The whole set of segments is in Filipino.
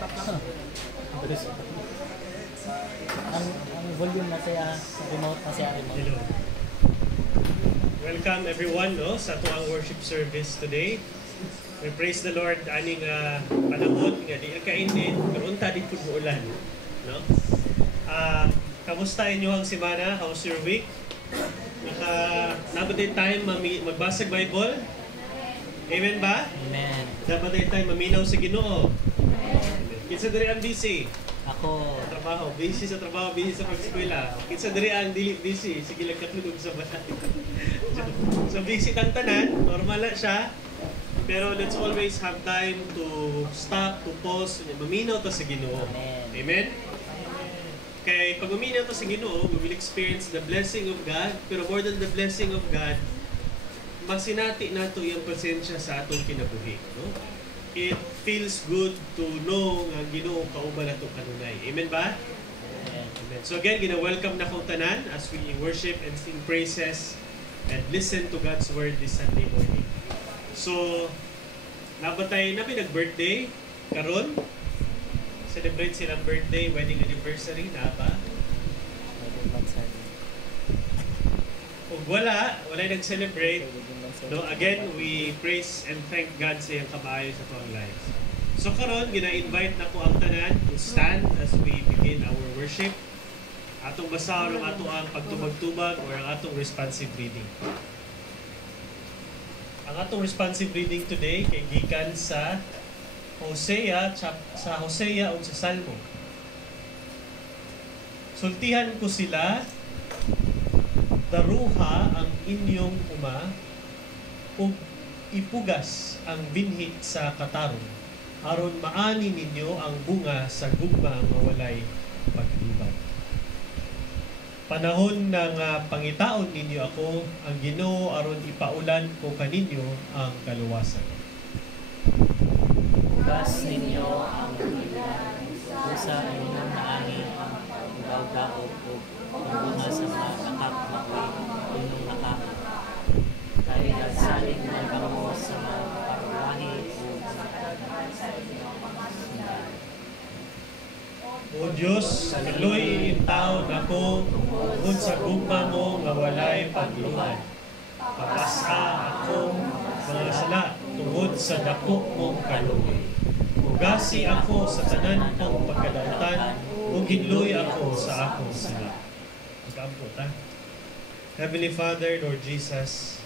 ang volume na siya, remote na siya, remote. Hello. Welcome everyone sa tuang worship service today. We praise the Lord aning panahon nga di kainit, pero unta di pud ulan, no? Kamusta inyo ang semana? How's your week? Dapat din time magbasag Bible? Amen ba? Amen. Dapat din time maminaw sa Ginoo. Kinsa diri ang busy? Ako, Trabaho, busy sa trabaho, busy sa pag-eskwela. Kinsa diri ang dili busy? Sige lang katulog sa balay. So busy tang tanan, normal na siya. Pero let's always have time to stop, to pause, maminaw ta sa Ginoo. Amen. Amen? Kaya pag maminaw ta sa Ginoo, we will experience the blessing of God. Pero more than the blessing of God, masinati nato yung presensya sa atong kinabuhi. No? It feels good to know nga Ginoo kauban nato kanunay. Amen ba? Amen. So again, gina-welcome na kong tanan as we worship and sing praises and listen to God's Word this Sunday morning. So, nabatay na nag-birthday karon. Celebrate silang birthday, wedding anniversary na ba? Kung wala nag-celebrate, no, again, we praise and thank God sa iyang kamaayo sa tuwang lives. So karon gina-invite na ko ang tanan to stand as we begin our worship. Atong basahon ang ato ang pagtubag-tubag or ang atong responsive reading. Ang atong responsive reading today kay gikan sa Hosea o sa Salmo. Sultihan ko sila, daruha ang inyong uma, ug ipugas ang binhi sa katarong, aron maani ninyo ang bunga sa gugma nga walay paglibad. Panahon ng pangitaon ninyo ako, ang Ginoo aron ipaulan ko kaninyo ang kaluwasan. Bugas ninyo ang ilan, sa inyong naangin ang gaw-gaog o bunga sa mga kakapmakoy inyong nakakit. Kaya nagsaling na kamo sa mga parwahi o sa inyong mga sundan. O Diyos, kaluy intaw ako tungod sa gugma mo nga walay pagluhan. Papasa ako mga sala tungod sa dako mong kaluoy. Ugasi ako sa tanan kong pagkadautan ug hinluy ako sa akong sala. Magkampot ha. Heavenly Father, Lord Jesus,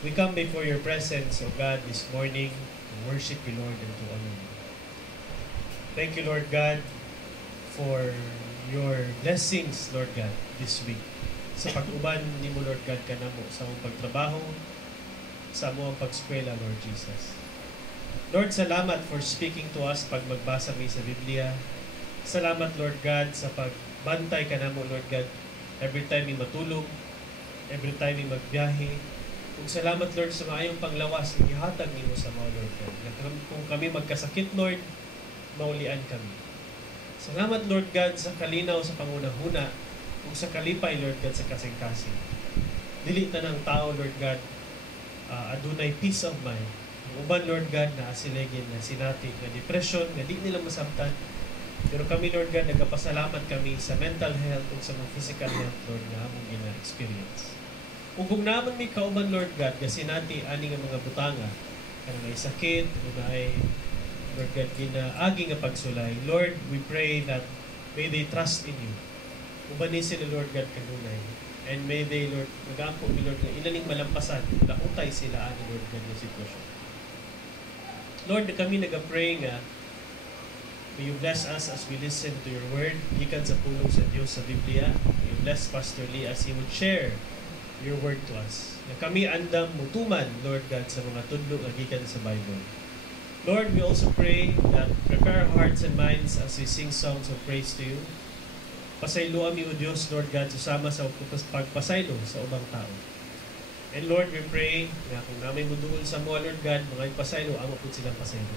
we come before your presence, O God, this morning to worship you, Lord, and to honor you. Thank you, Lord God, for your blessings, Lord God, this week. Sa pag-uban ni mo, Lord God, ka na mo sa mong pagtrabaho, sa mo ang pag-eskwela, Lord Jesus. Lord, salamat for speaking to us pag magbasa mi sa Biblia. Salamat, Lord God, sa pagbantay ka na mo, Lord God, every time mi matulog, every time mi magbiyahe. Kung salamat, Lord, sa maayong panglawas, ihatag ni mo sa mga, Lord God. Kung kami magkasakit, Lord, maulian kami. Salamat, Lord God, sa kalinaw sa pangunahuna, kung sa kalipay, Lord God, sa kasing-kasing. Dili ta ng tao, Lord God, adunay peace of mind. Ang uban, Lord God, na asilegin, na sinati, na depression, na di nila masabtan. Pero kami, Lord God, nagpasalamat kami sa mental health o sa mga physical health, Lord, na among ina-experience. Kung naman may kauban, Lord God, na sinati ani nga mga butanga, na may sakit, na ay, Lord God, ginaagi nga pagsulay. Lord, we pray that may they trust in you. Ubanin sila, Lord God, kanunay. And may they, Lord, mag-aampo mi, Lord, na ilaning malampasan, nautay sila ani, Lord God, yung sitwasyon. Lord, kami nag-pray nga, may you bless us as we listen to your word, gikan sa pulong sa Diyos sa Biblia. May you bless Pastor Lee as he would share your word to us. Na kami andam mutuman, Lord God, sa mga tudlo nga gikan sa Bible. Lord, we also pray that prepare our hearts and minds as we sing songs of praise to you. Pasaylo ami, O Diyos, Lord God, susama sa pagpasaylo sa ubang tao. And Lord, we pray na kung namin muduol sa mga, Lord God, mga pasaylo, amo po silang pasaylo.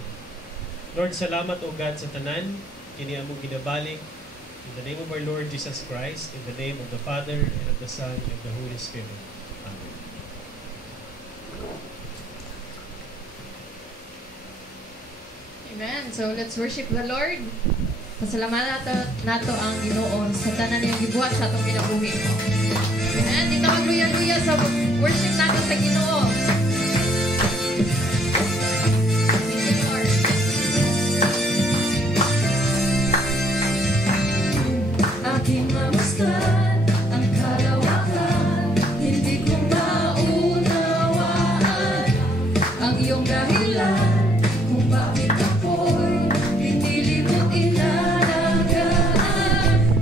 Lord, salamat, O God, sa tanan, kini among ginabalik. In the name of our Lord Jesus Christ, in the name of the Father, and of the Son, and of the Holy Spirit. Amen. Amen. So let's worship the Lord. Pasalamatan nato ang Ginoo sa tanan niyang gibuhat sa atong kinabuhi. Amen. Dito magluya-luya sa worship natin sa Ginoo. Thank you, Lord. Aking mamasdan ang kalawakan, hindi ko maunawaan ang iyong dahilan. Kung bakit ako'y inilibot inalagaan,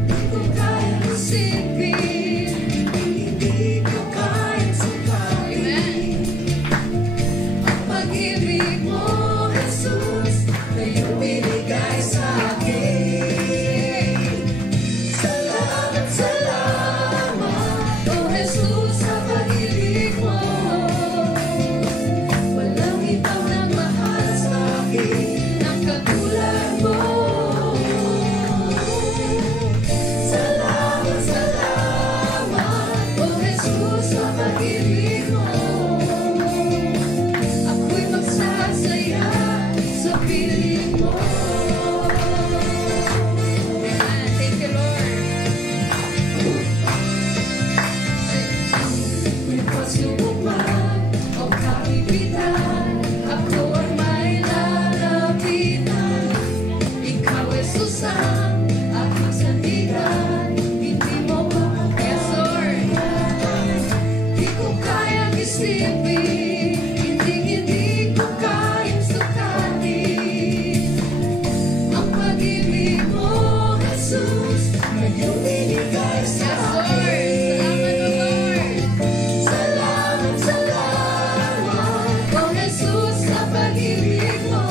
di ko kaya isipin, hindi ko kaya sukain. Ang pag-ibig mo, Jesus, na iyong binigay sa akin. Salamat, salamat, oh Jesus, sa pag-ibig mo. Walang ibang nagmahal sa akin ng katulad mo. Salamat, salamat, oh Jesus, sa pag-ibig mo. Ako'y magsasaya sa piling mo. Amen. Thank you, Lord. May pagsubok man o kapipitan, ako ay may lalapitan. Ikaw ay susang aking sandigan, hindi mo Yes, Lord. Di ko kayang isipin, hindi ko kayang sukatin ang pag-ibig mo, Jesus, na iyong binigay sa akin. Salamat, salamat, oh Jesus, sa pag-ibig mo.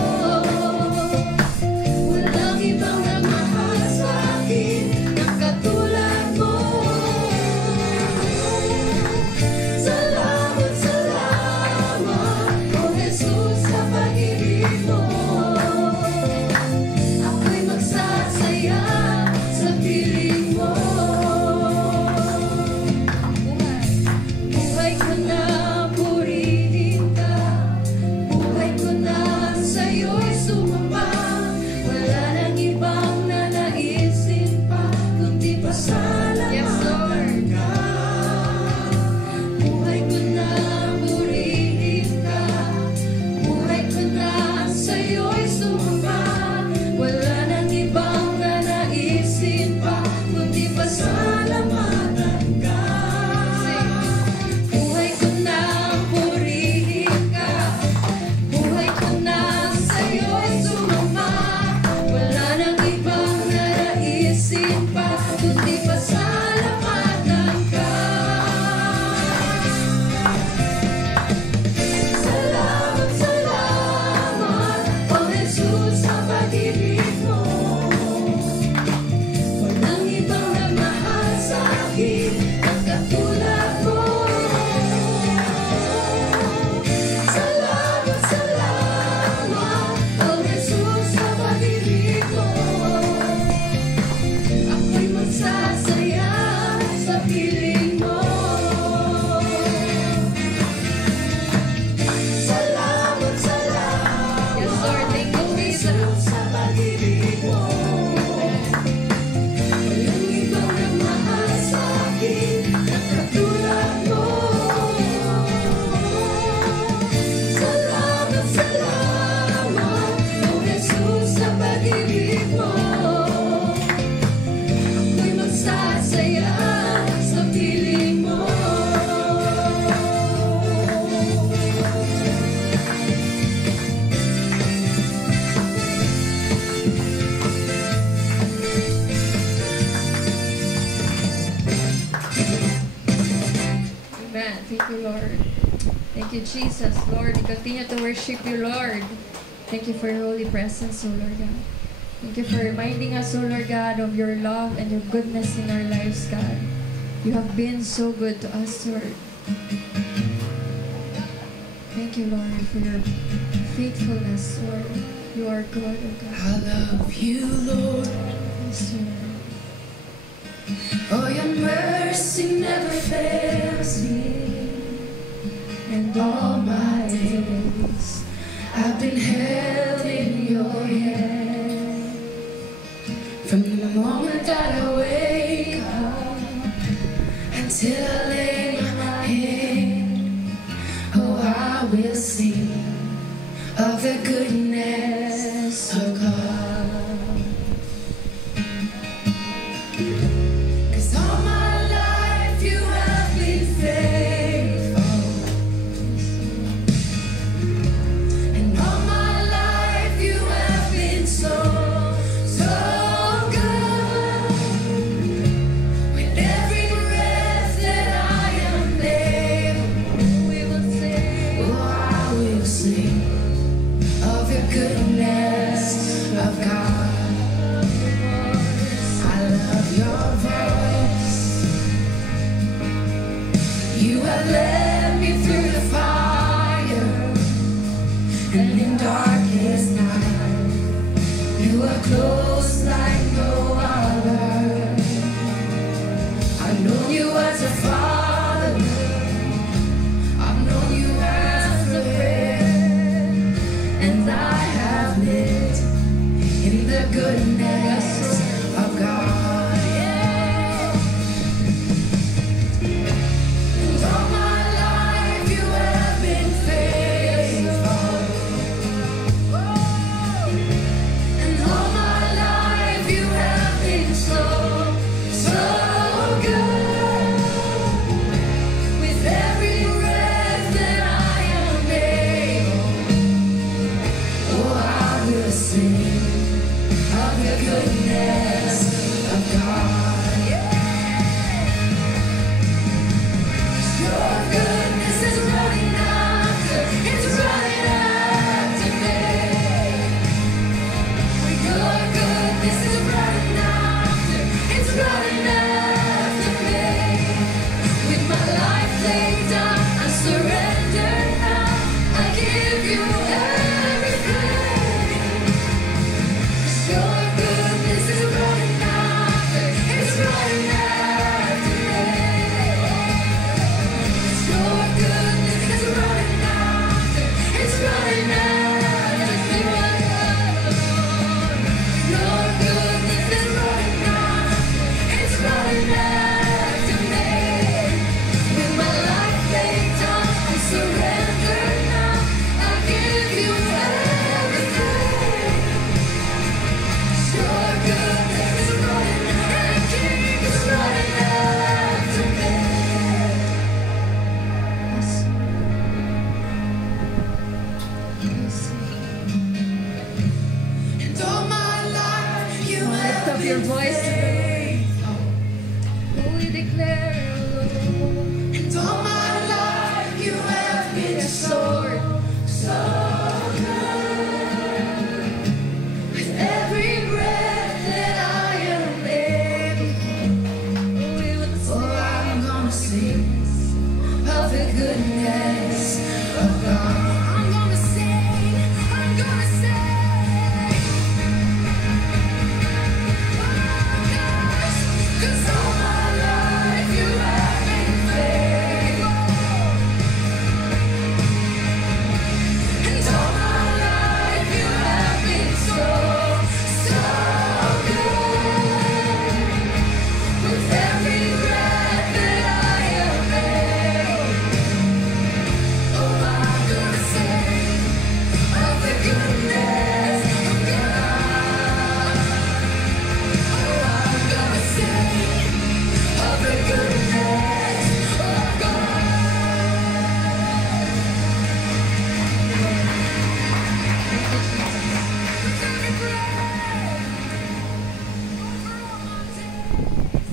Walang ibang nagmahal sa akin ng katulad mo. Salamat, salamat, oh Jesus, sa pag-ibig mo. Ako'y magsasaya sa piling mo. Buhay ko na purihin ka, buhay ko na sa'yo'y sumamba. Wala nang ibang nanaisin pa, kundi pasalamatan ka. Buhay ko na purihin ka, buhay ko na sa'yo'y sumamba. Wala nang ibang nanaisin pa, kundi pasalamatan ka. Buhay ko na purihin ka, buhay ko na sa'yo'y sumamba. Wala nang ibang nanaisin pa, kundi pasalamatan ka. Salamat, salamat, oh Jesus, sa pag-ibig mo. Walang ibang nagmahal sa akin ng katulad mo. Salamat, salamat, oh Jesus, sa pag-ibig mo. Ako'y magsasaya sa piling mo. Salamat, salamat, yes, Lord, thank you, Jesus, sa pag-ibig mo. Walang ibang nagmahal sa akin ng katulad mo. Salamat, salamat, oh Jesus, sa pag-ibig mo. Ako'y magsasaya sa piling mo. Amen. Thank you, Lord. Thank you, Jesus. Lord, we continue to worship you, Lord. Thank you for your holy presence, O Lord God. Thank you for reminding us, O Lord God, of your love and your goodness in our lives, God. You have been so good to us, Lord. Thank you, Lord, for your faithfulness, Lord. You are good, O God. I love you, Lord. Yes, Lord. Oh, your mercy never fails me. And all my days I've been held in your goodness of God. 'Cause all my life you have been faithful, and all my life you have been so, so good. With every breath that I am able, we will sing. Oh, I will sing of your goodness of God. I love your voice. You have led me through the fire, and in darkest night, you are close like no other. I've known you as a father, I've known you as a friend, and I have lived in the goodness of God. Yeah. And all my life you have been faithful. And all my life you have been so, so good. With every breath that I am able, oh, I will sing of your goodness of God. Your goodness is running after, it's running after me. Your goodness is running after, it's running after me. With my life laid down, I surrender now. I give you everything. Your goodness is running after, it's running after me. Your goodness is running after, it's running after me. Your goodness is running after, it's running after me. With my life laid down, I surrender now. I give you everything. Your goodness is running after, it's running after me. And all my life you Lift have up your been voice. faithful. We declare you, Lord. And all my life you have been so, so good. With every breath that I am able, oh, I'm gonna sing of the goodness of God. I'm gonna sing, I'm gonna sing. Oh, gosh, 'cause all my life you have been faithful. And all my life you have been so, so good. With every breath that I am able, oh, I'm gonna sing of the goodness of God. Oh, I'm gonna sing of the goodness of God. With every breath, over all my days.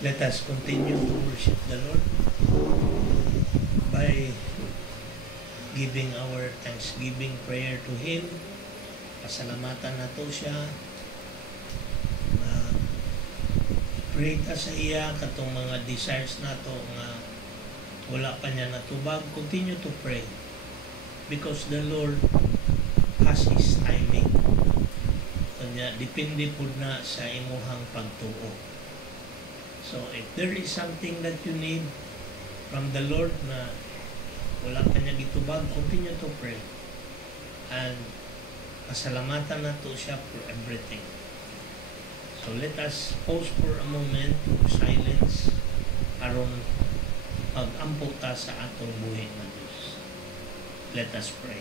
Let us continue to worship the Lord by giving our thanksgiving prayer to Him. Pasalamatan nato siya. Pray ta sa iya katong mga desires nato nga wala pa niya natubag. Continue to pray because the Lord has His timing. Kanya depende pud na sa imuhang pagtuo. So if there is something that you need from the Lord na wala ka niya gitubag, continue to pray. And pasalamatan nato siya for everything. So let us pause for a moment of silence aron pag-ampo ta sa atong buhi nga Dios. Let us pray.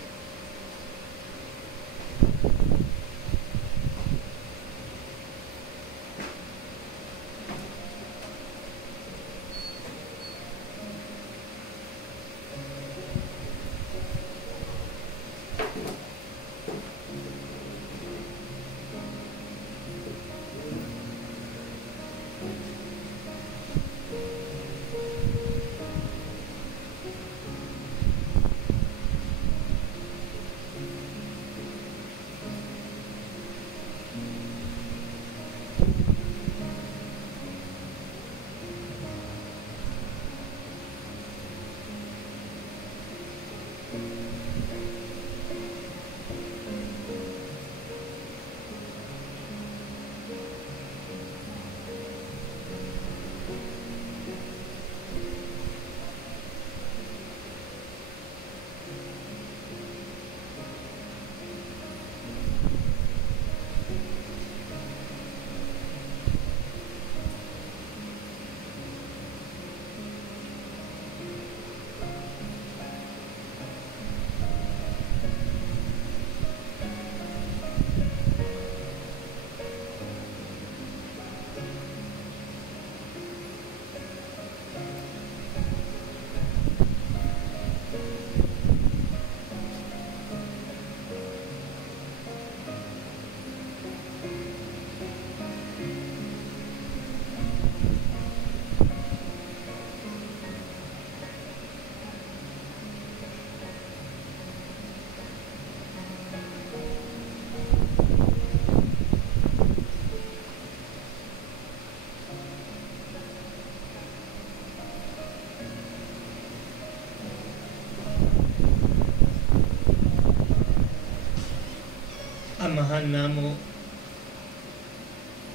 Amahan namo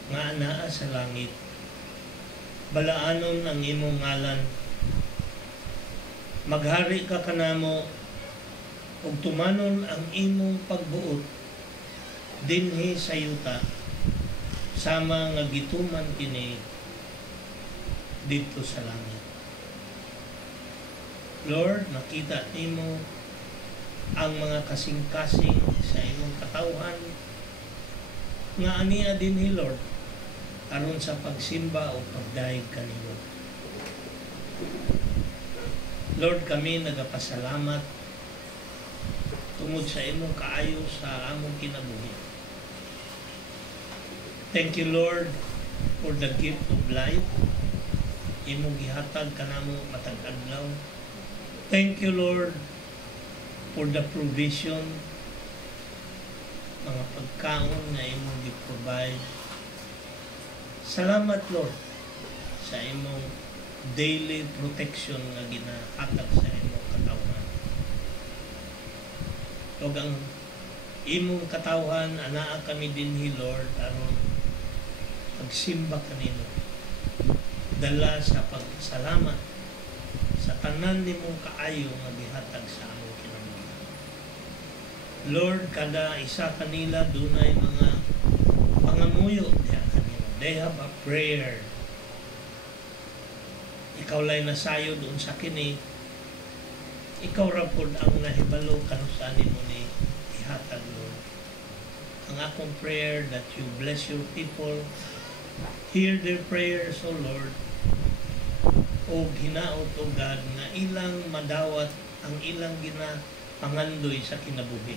nga anaa sa langit, balaanon ang imong ngalan, maghari ka kanamo, ug tumanon ang imong pagbuot dinhi sa yuta, sama nga gituman kini dito sa langit. Lord, nakita nimo ang mga kasing-kasing sa imong katawhan nga ania dinhi Lord aron sa pagsimba o pagdaig kanimo. Lord, kami nagapasalamat tungod sa imong kaayo sa among kinabuhi. Thank you, Lord, for the gift of life. Imong gihatag kanamo matag adlaw. Thank you, Lord, for the provision, mga pagkaon na imong gi-provide. Salamat, Lord, sa imong daily protection nga ginahatag sa imong katawhan. Ug ang imong katawhan, anaa kami dinhi, Lord, aron pagsimba kanimo, dala sa pagsalamat sa tanan nimong kaayo nga gihatag sa among kinabuhi. Lord, kada isa kanila dunay mga pangamuyo diha kanila. They have a prayer. Ikaw lay nasayo doon sa kini. Ikaw ra pod ang nahibalo kanu saan nimo ni ihatag, Lord. Ang akong prayer that you bless your people, hear their prayers, O Lord, o hinaot, O God, nga ilang madawat ang ilang ginapangandoy sa kinabuhi.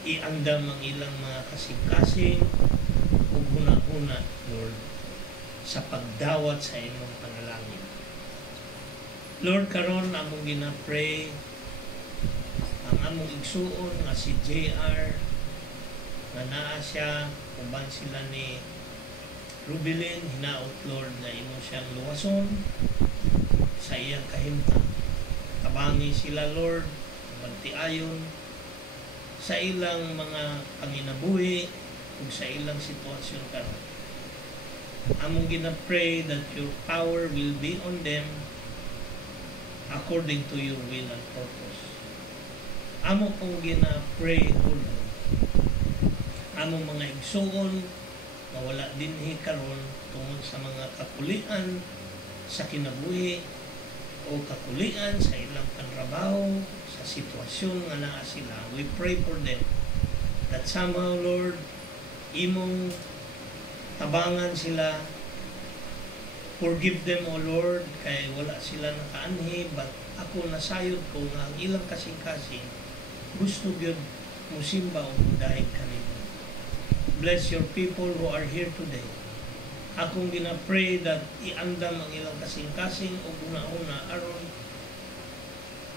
Iandam ang ilang mga kasing-kasing o huna-huna, Lord, sa pagdawat sa imong panalangin. Lord, karon among gina-pray ang among igsuon nga si JR, nga naa siya, uban sila ni Rubilin, hinaot, Lord, na imo siyang luwason sa iyang kahimtang. Tabangi sila, Lord, bantiayon sa ilang mga panginabuhi ug sa ilang sitwasyon karon. Among gina-pray that your power will be on them according to your will and purpose. Amo kong gina-pray, O Lord, among mga igsuon nga wala dinhi karon tungod sa mga kakulian sa kinabuhi o kakulian sa ilang panrabaho, sa sitwasyon nga naa sila. We pray for them that somehow, Lord, imong tabangan sila. Forgive them, O Lord, kay wala sila nakaanhi, but ako nasayod ko nga ang ilang kasing-kasing gusto gyud musimba o mudahig kanila. Bless your people who are here today. Akong gina-pray that iandam ang ilang kasing-kasing o una-una aron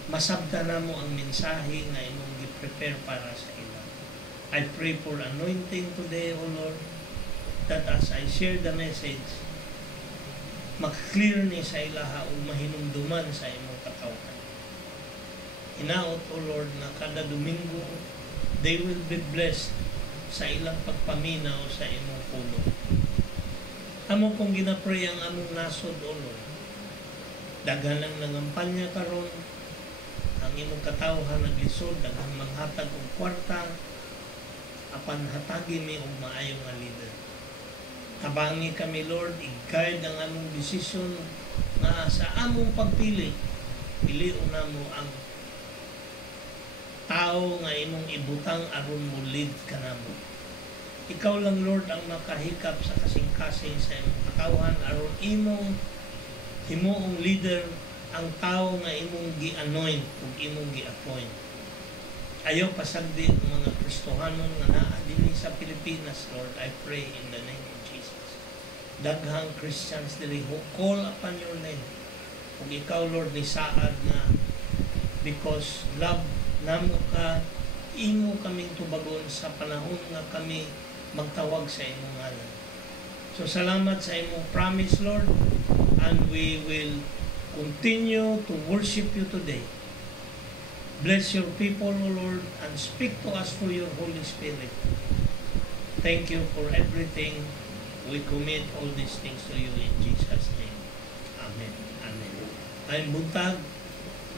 masabta na mo ang mensahe nga imong gi-prepare para sa ilang. I pray for anointing today, O Lord, that as I share the message, mag-clear ni sa ilaha o mahinumduman sa imong katawhan. Hinaot, O Lord, na kada Domingo, they will be blessed sa ilang pagpaminaw sa imong pulo. Amo kong ginapray ang among nasod, O Lord. Daghan ang nangampanya karon, ang imong katawhan naglisod, daghan manghatag og kwarta, apan hatagi mi og maayong nga leader. Tabangi kami, Lord, i-guide ang among desisyon na sa among pagpili. Piliun na mo ang tao nga imong ibutang aron mo lead ka na mo. Ikaw lang, Lord, ang makahikap sa kasing-kasing sa imong katawhan aron imong himuong leader ang tao nga imong gi-anoint ug imong gi-appoint. Ayaw pasagdi ang mga Kristohanon nga naa dinhi sa Pilipinas, Lord. I pray in the name of Jesus. Daghang Christians dili who call upon your name. Kung ikaw, Lord, ni saad na because love namo ka, imo kaming tubagon sa panahon nga kami magtawag sa imong ngalan. So salamat sa imong promise, Lord, and we will continue to worship you today. Bless your people, O Lord, and speak to us through your Holy Spirit. Thank you for everything. We commit all these things to you in Jesus' name. Amen. Amen. Ay buntag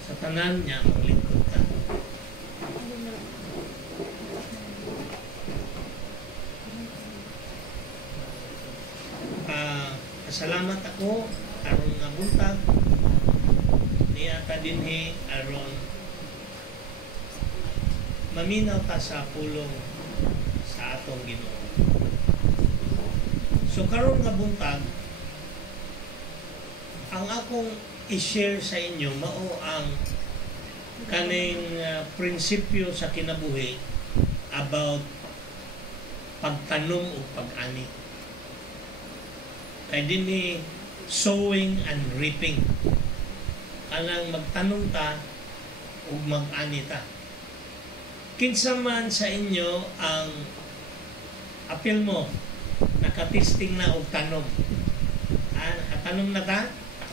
sa tanan niya ang lingkod ka. Salamat ako aron nga buntag niya ta dinhi aron maminaw ta sa pulong sa atong Ginoo. So karon nga buntag ang akong i-share sa inyo mao ang kaning prinsipyo sa kinabuhi about pagtanom o pag-ani. Kay dinhi sowing and reaping. Kanang magtanom ta ug mag-ani ta. Kinsa man sa inyo ang apil mo nakatesting na og tanom. Nakatanom na ta?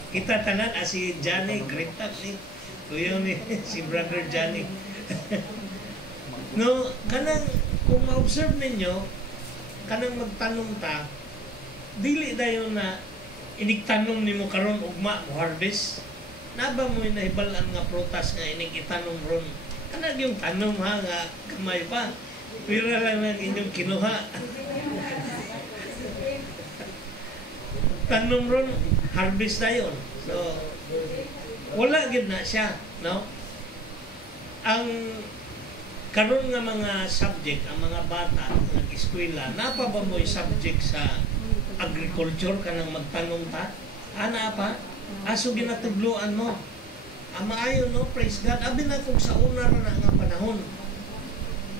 Kita tanan si Johnny, great up ni kuya ni si brother Johnny. No, kanang kung ma-observe ninyo, kanang magtanom ta, dili dayon na inigtanom nimo karon ugma mo harvest. Naba mo nahibalan nga prutas nga inig itanom ron. Kanang yung tanom ha nga kamay pa. Pira lang ang inyong kinuha. Tanom ron, harvest dayon. So wala gid na siya, no? Ang karon nga mga subject, ang mga bata nag-eskwela, napa ba mo subject sa agriculture kanang magtanom ta? Ana pa? Aso ginatudloan mo. Ang maayo, no? Praise God. Abi na kung sa una na nga panahon.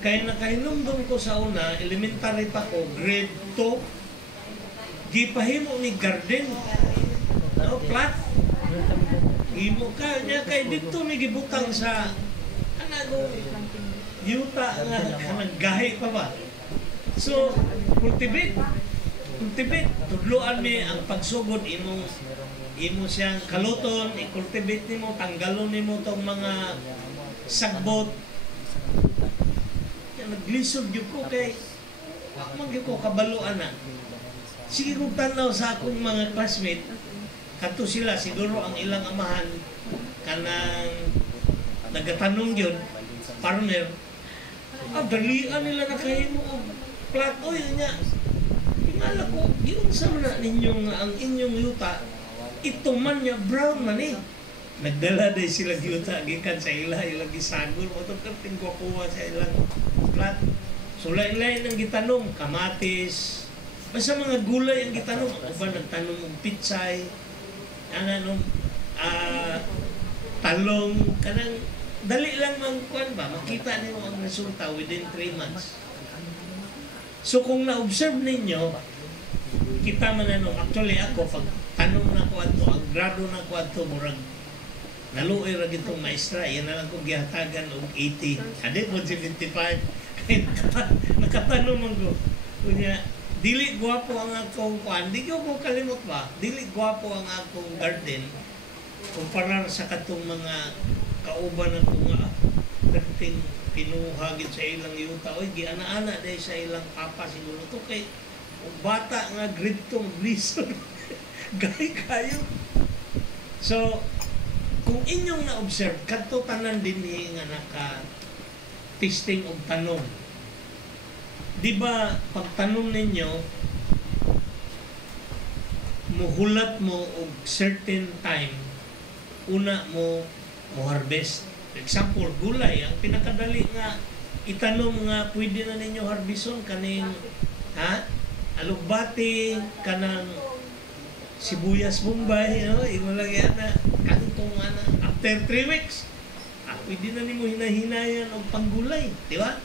Kaya nakahinumdum ko sa una, elementary pa ko, grade 2, gipahimo ni garden. No? Plat. Himo ka niya kay dito may gibutang sa anagong yuta nga kanang gahi pa ba. So, cultivate, tudloan mi ang pagsugod imo siyang kaluton, i-cultivate nimo, tanggalon nimo tong mga sagbot. Naglisod gyud ko kay man gyud ko kabaluan na. Sige kong tanaw sa akong mga classmate, kadto sila siguro ang ilang amahan kanang nagatanong gyud farmer. Dalian nila nakahimo og plat oil niya. Ala ko, giunsa man na ninyong ang inyong yuta, ito man niya brown man eh. Nagdala day sila yuta, gikan sa ilang gisagol, o ito karting kwapuha sa ilang plat. So lain-lain ang gitanong, kamatis, basta mga gulay ang gitanong. Ako ba nagtanong ng pitsay, talong, kanang dali lang magkuhan ba, makita niyo ang resulta within 3 months. So kung na-observe ninyo, kita man actually ako, pag tanong na ko ato, ang grado na ko ato, murag naluoy ra gitong maestra, yan na lang kong gihatagan og 80. Adi po 75. Nakatanong man ko. Kunya, dili gwapo ang akong kuan, di ko kalimot ba? Dili gwapo ang akong garden kumpara sa katong mga kauban na ito nga dating pinuhagit sa ilang yuta. Oy, giana-ana dahil sa ilang papa siguro ito kay bata nga grade 2 reason. Gay kayo. So, kung inyong na-observe, kadto tanan din nga naka-testing og tanong. Di ba, pag tanong ninyo, muhulat mo og certain time, una mo harvest. For example, gulay, ang pinakadali nga itanong nga pwede na ninyo harbison kaning alugbati, kanang sibuyas Bombay, no? Imo lang yan na kantong after 3 weeks. Pwede na nimo hinahinayan og panggulay, di ba?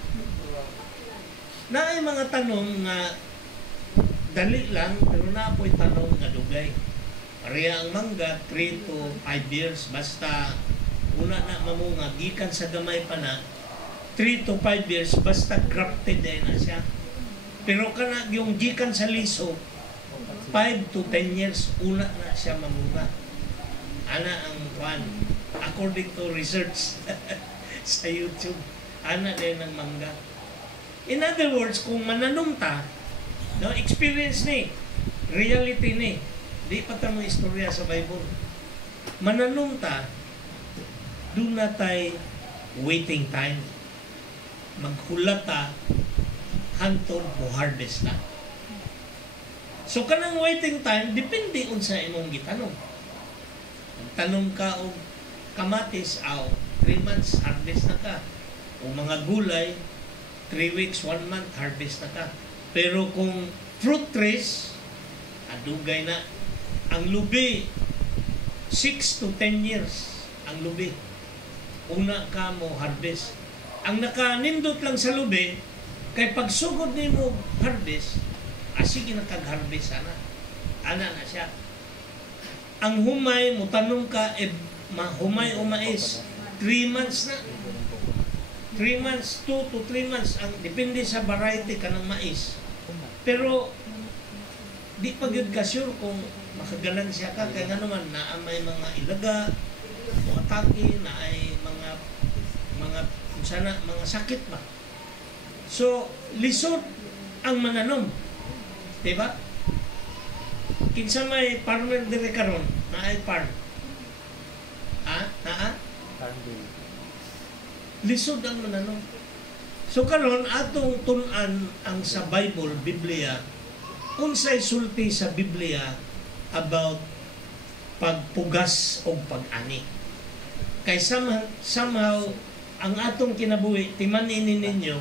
Naay mga tanong nga dali lang pero naapoy tanong nga dugay. Pareha ang mangga 3 to 5 years basta una na mamunga gikan sa gamay pa na 3 to 5 years basta grafted ay na siya. Pero kana yung gikan sa liso 5 to 10 years una na siya mamunga. Ana ang kwan according to research sa YouTube. Ana din ang mangga. In other words, kung mananumta, no, experience ni, reality ni, di pa tamo istorya sa Bible. Mananumta, do na tay waiting time. Maghulata hantod mo harvest na. So kanang waiting time depende unsa imong gitanong. Tanong ka og kamatis 3 months harvest na ka. O mga gulay 3 weeks, 1 month harvest na ka. Pero kung fruit trees adugay na ang lubi 6 to 10 years ang lubi. Una ka mo harvest. Ang nakanindot lang sa lubi, kay pagsugod ni mo harvest, sige nakag-harvest ana. Ana na siya. Ang humay, mo tanong ka, humay o mais, 3 months na. 3 months, 2 to 3 months, ang depende sa variety ka ng mais. Pero, di pa gyud ka sure kung makaganansya ka, kaya nga naman, may mga ilaga, mga atake, na ay mga sakit ba. So, lisod ang mananom. Diba? Kinsa may farmer dire karon na ay farm. Lisod ang mananom. So karon atong tun-an ang sa Bible, Biblia, unsay sulti sa Biblia about pagpugas o pag-ani. Kay somehow ang atong kinabuhi, timanin ninyo,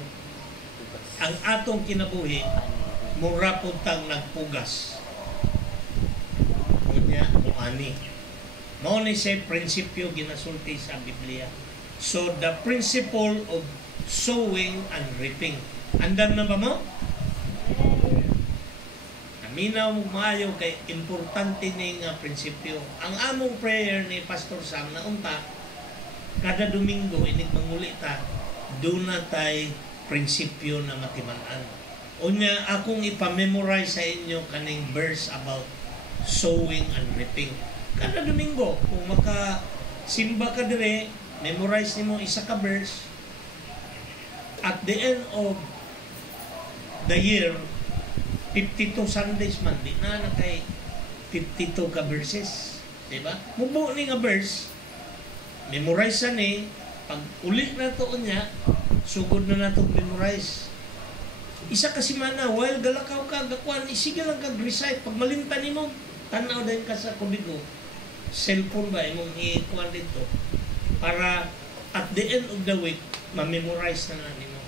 ang atong kinabuhi, mura po tang nagpugas. Kunya, muani. Mao ni say prinsipyo ginasulti sa Biblia. So, the principle of sowing and reaping. Andam na ba mo? Naminaw mo maayo kay importante ni nga prinsipyo. Ang among prayer ni Pastor Sam na unta, kada Domingo, inig mangulita, doon na tayo prinsipyo na matimanan. Unya, akong ipamemorize sa inyo kaning verse about sowing and reaping. Kada Domingo, kung makasimba ka dire, memorize nimo isa ka verse. At the end of the year, 52 Sundays man, di na kay 52 ka verses. Diba? Mubo ni nga verse, memorize ni, pag ulit na to niya, sugod na natong memorize. Isa ka semana, while galakaw ka, gakuan, sige lang kag-recite. Pag malimtan mo, tanaw din ka sa kubigo. Cellphone ba, imong ikuan dito. Para at the end of the week, ma-memorize na nimo.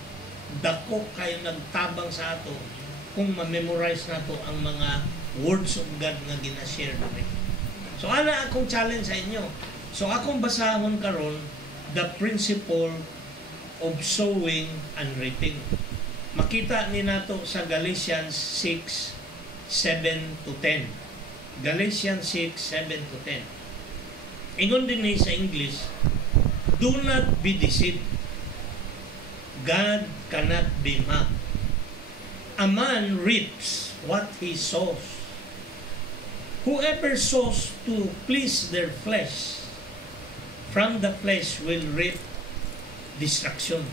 Dako kayo nagtabang sa ato kung ma-memorize na to ang mga words of God na ginashare namin. So, ana akong challenge sa inyo. So, akong basahon karon the principle of sowing and reaping. Makita ni nato sa Galatians 6:7 to 10. Galatians 6:7 to 10. Ingon din ni sa English, do not be deceived. God cannot be mocked. A man reaps what he sows. Whoever sows to please their flesh, from the flesh will reap destruction.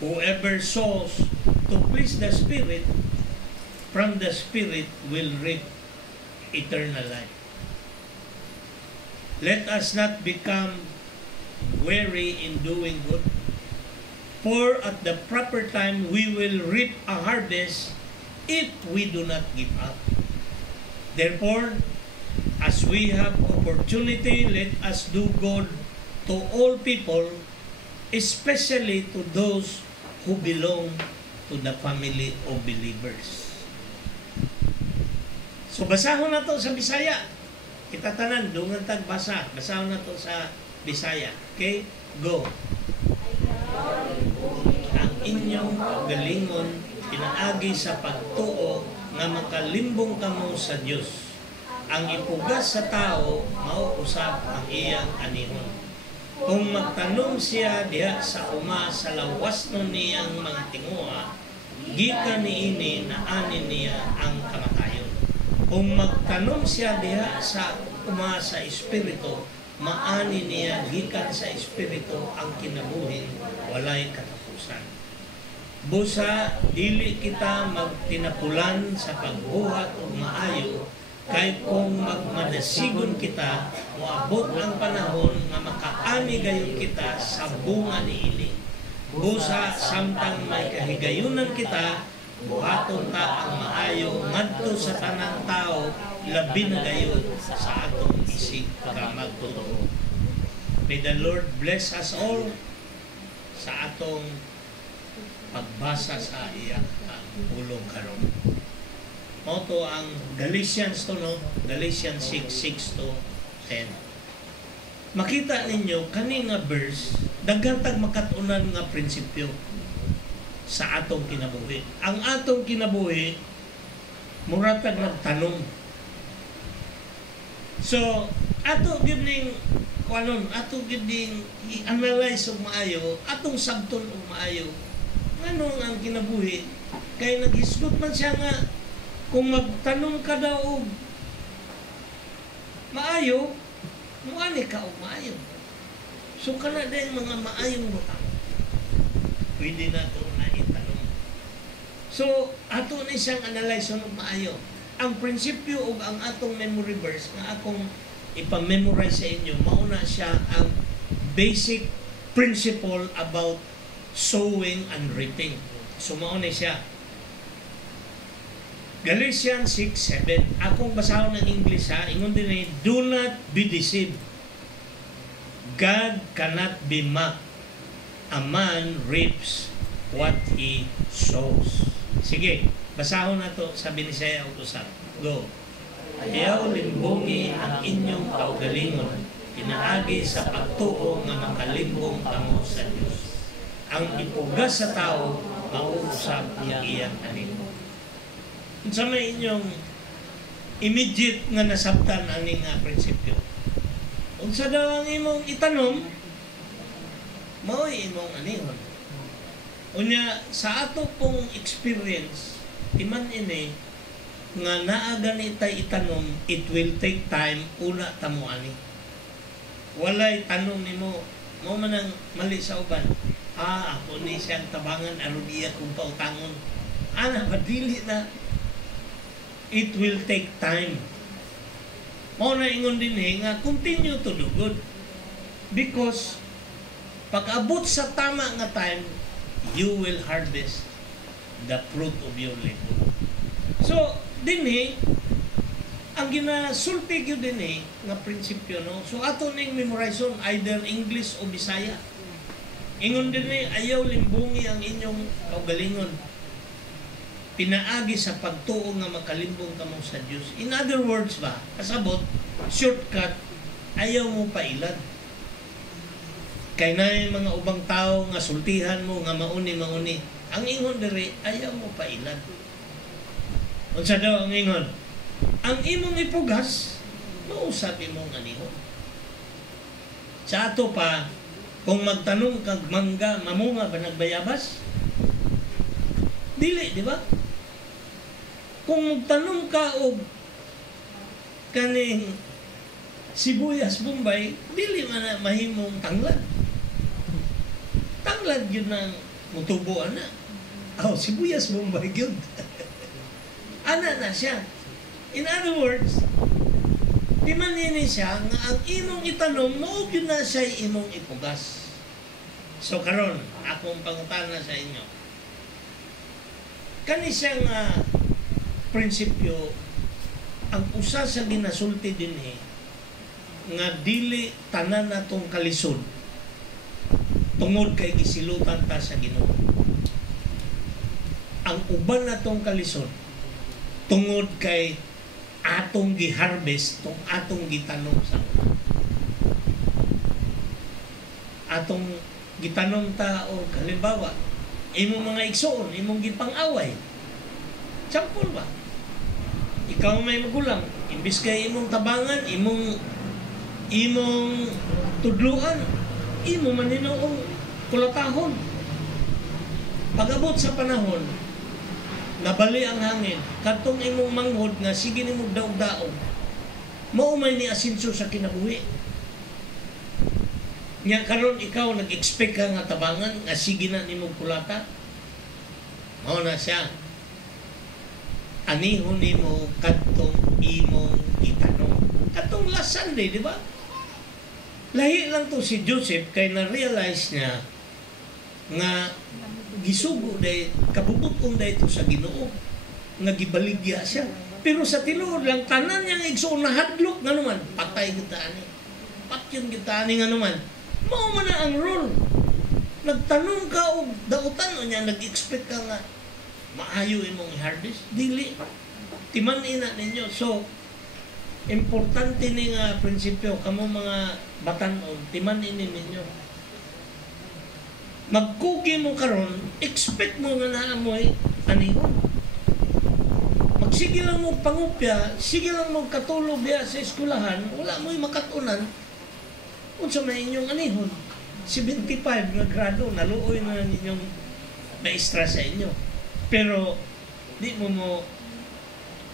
Whoever sows to please the Spirit, from the Spirit will reap eternal life. Let us not become weary in doing good, for at the proper time we will reap a harvest if we do not give up. Therefore, as we have opportunity, let us do good to all people, especially to those who belong to the family of believers. So, basahon na to sa Bisaya. Kita tanan, dungan tag basa. Basahon na to sa Bisaya. Okay? Go. Ang inyong galingon, pinaagi sa pagtuo nga makalimbong kamo sa Dios. Ang ipugas sa tao, mauusap ang iyang anihon. Kung magtanong siya diha sa uma sa lawas nun niyang mga tinguha, gikan niini na ani niya ang kamatayon. Kung magtanong siya diha sa uma sa espiritu, maani niya gikan sa espiritu ang kinabuhin, walay katapusan. Busa, dili kita magtinapulan sa pagbuhat o maayo, kay kung magmadasigon kita, moabot ang panahon nga makaani gayon kita sa bunga ni ini. Busa, samtang may kahigayunan kita, buhaton ta ang maayo ngadto sa tanang tao, labi na gayon sa atong isig ka magtotoo. May the Lord bless us all sa atong pagbasa sa iyang pulong karon. Moto ang Galatians to, no? Galatians 6:6 to 10. Makita ninyo kani nga verse daghang makatunan nga prinsipyo sa atong kinabuhi. Ang atong kinabuhi muratag nagtanong. So, ato gid ning kuanon, ato gid ning i-analyze og maayo, atong sabton og maayo. Ano ang kinabuhi? Kay naghisgot man siya nga kung magtanong ka daw og maayo, muani ka og maayo. So kana din mga maayong butang. Pwede na ito na itanong. So, ato ni siyang analyze og maayo. Ang prinsipyo og ang atong memory verse nga akong ipamemorize sa inyo, mauna siya ang basic principle about sowing and reaping. So, mauna siya. Galatians 6:7. Akong basahon ng English ha. Ingon din eh, do not be deceived. God cannot be mocked. A man reaps what he sows. Sige, basahon na to sa Binisaya Utusan. Go. Ayaw limbongi ang inyong kaugalingon, pinaagi sa pagtuo nga makalimbong kamo sa Dios. Ang ipugas sa tao, mauusap ang iyang aning. Sa may inyong immediate nga nasabtan aning prinsipyo. Unsa daw ang imong itanom, mao'y imong anihon. Unya, sa ato pong experience, timan ini, nga naaga ni tay itanom, it will take time, una tamo ani. Walay tanong nimo, mo man ang mali sa uban. Ako ni siyang tabangan, aron iya kung pautangon. Madili na. It will take time. Mo na ingon din nga, continue to do good. Because, pag abot sa tama nga time, you will harvest the fruit of your labor. So, dinhi, ang ginasulti yun dinhi, nga prinsipyo, no? So, ato ning memorization, either English o Bisaya. Ingon dinhi, ayaw limbungi ang inyong kaugalingon. Pinaagi sa pagtuo nga makalimbong kamo sa Dios. In other words ba, kasabot, shortcut, ayaw mo pailad. Kay na yung mga ubang tao nga sultihan mo, nga mauni. Ang ingon diri, ayaw mo pailad. Unsa daw ang ingon? Ang imong ipugas, mausap imong anihon. Sa ato pa, kung magtanong kag mangga, mamunga ba nagbayabas? Dili, di ba? Kung magtanong ka og kaning sibuyas Bombay, dili man na mahimong tanglad. Tanglad yun ang mutubuan na. Sibuyas Bombay yun. Ana na siya. In other words, di man nini siya nga ang imong itanom, maog yun na siya imong ipugas. So karon, akong pangutana sa inyo. Kani siyang prinsipyo, ang usa sa ginasulti din nga dili tanan natong kalisod tungod kay gisilutan ta sa Ginoo. Ang uban natong kalisod tungod kay atong giharvest, tong atong gitanom sa una. Atong gitanom ta o halimbawa, imong mga igsoon, imong gipang-away. Sampol ba? Ikaw may magulang, imbis kay imong tabangan, imong tudluan, imo maninoong kulatahon. Pag-abot sa panahon, nabali ang hangin, katong imong manghod nga sige nimong daog-daog, maumay ni asinso sa kinabuhi. Nya karon ikaw nag-expect ka nga tabangan nga sige na nimong kulata. Mao na siya. Anihon nimo kadtong imong itanong. Katong last Sunday, di ba? Lahi lang to si Joseph kay na-realize niya nga gisugo day kabubuton day to sa Ginoo nga gibaligya siya. Pero sa tinuod lang tanan niyang igsoon na hadlok nga naman patay kita ani. Patyon kita ani nga naman. Mao man na ang rule. Nagtanong ka og dautan o niya nag-expect ka nga maayo imong i-harvest, dili. Timan ina ninyo. So, importante ni nga prinsipyo, kamo mga batan-on, timan ini ninyo. Magkugi mo karon, expect mo nga naamoy anihon. Magsige lang mo pangupya, sige lang mo katulog biya sa eskwelahan, wala mo'y makatunan, unsa may inyong anihon. 75 nga grado, naluoy na ninyong maestra sa inyo. Pero di mo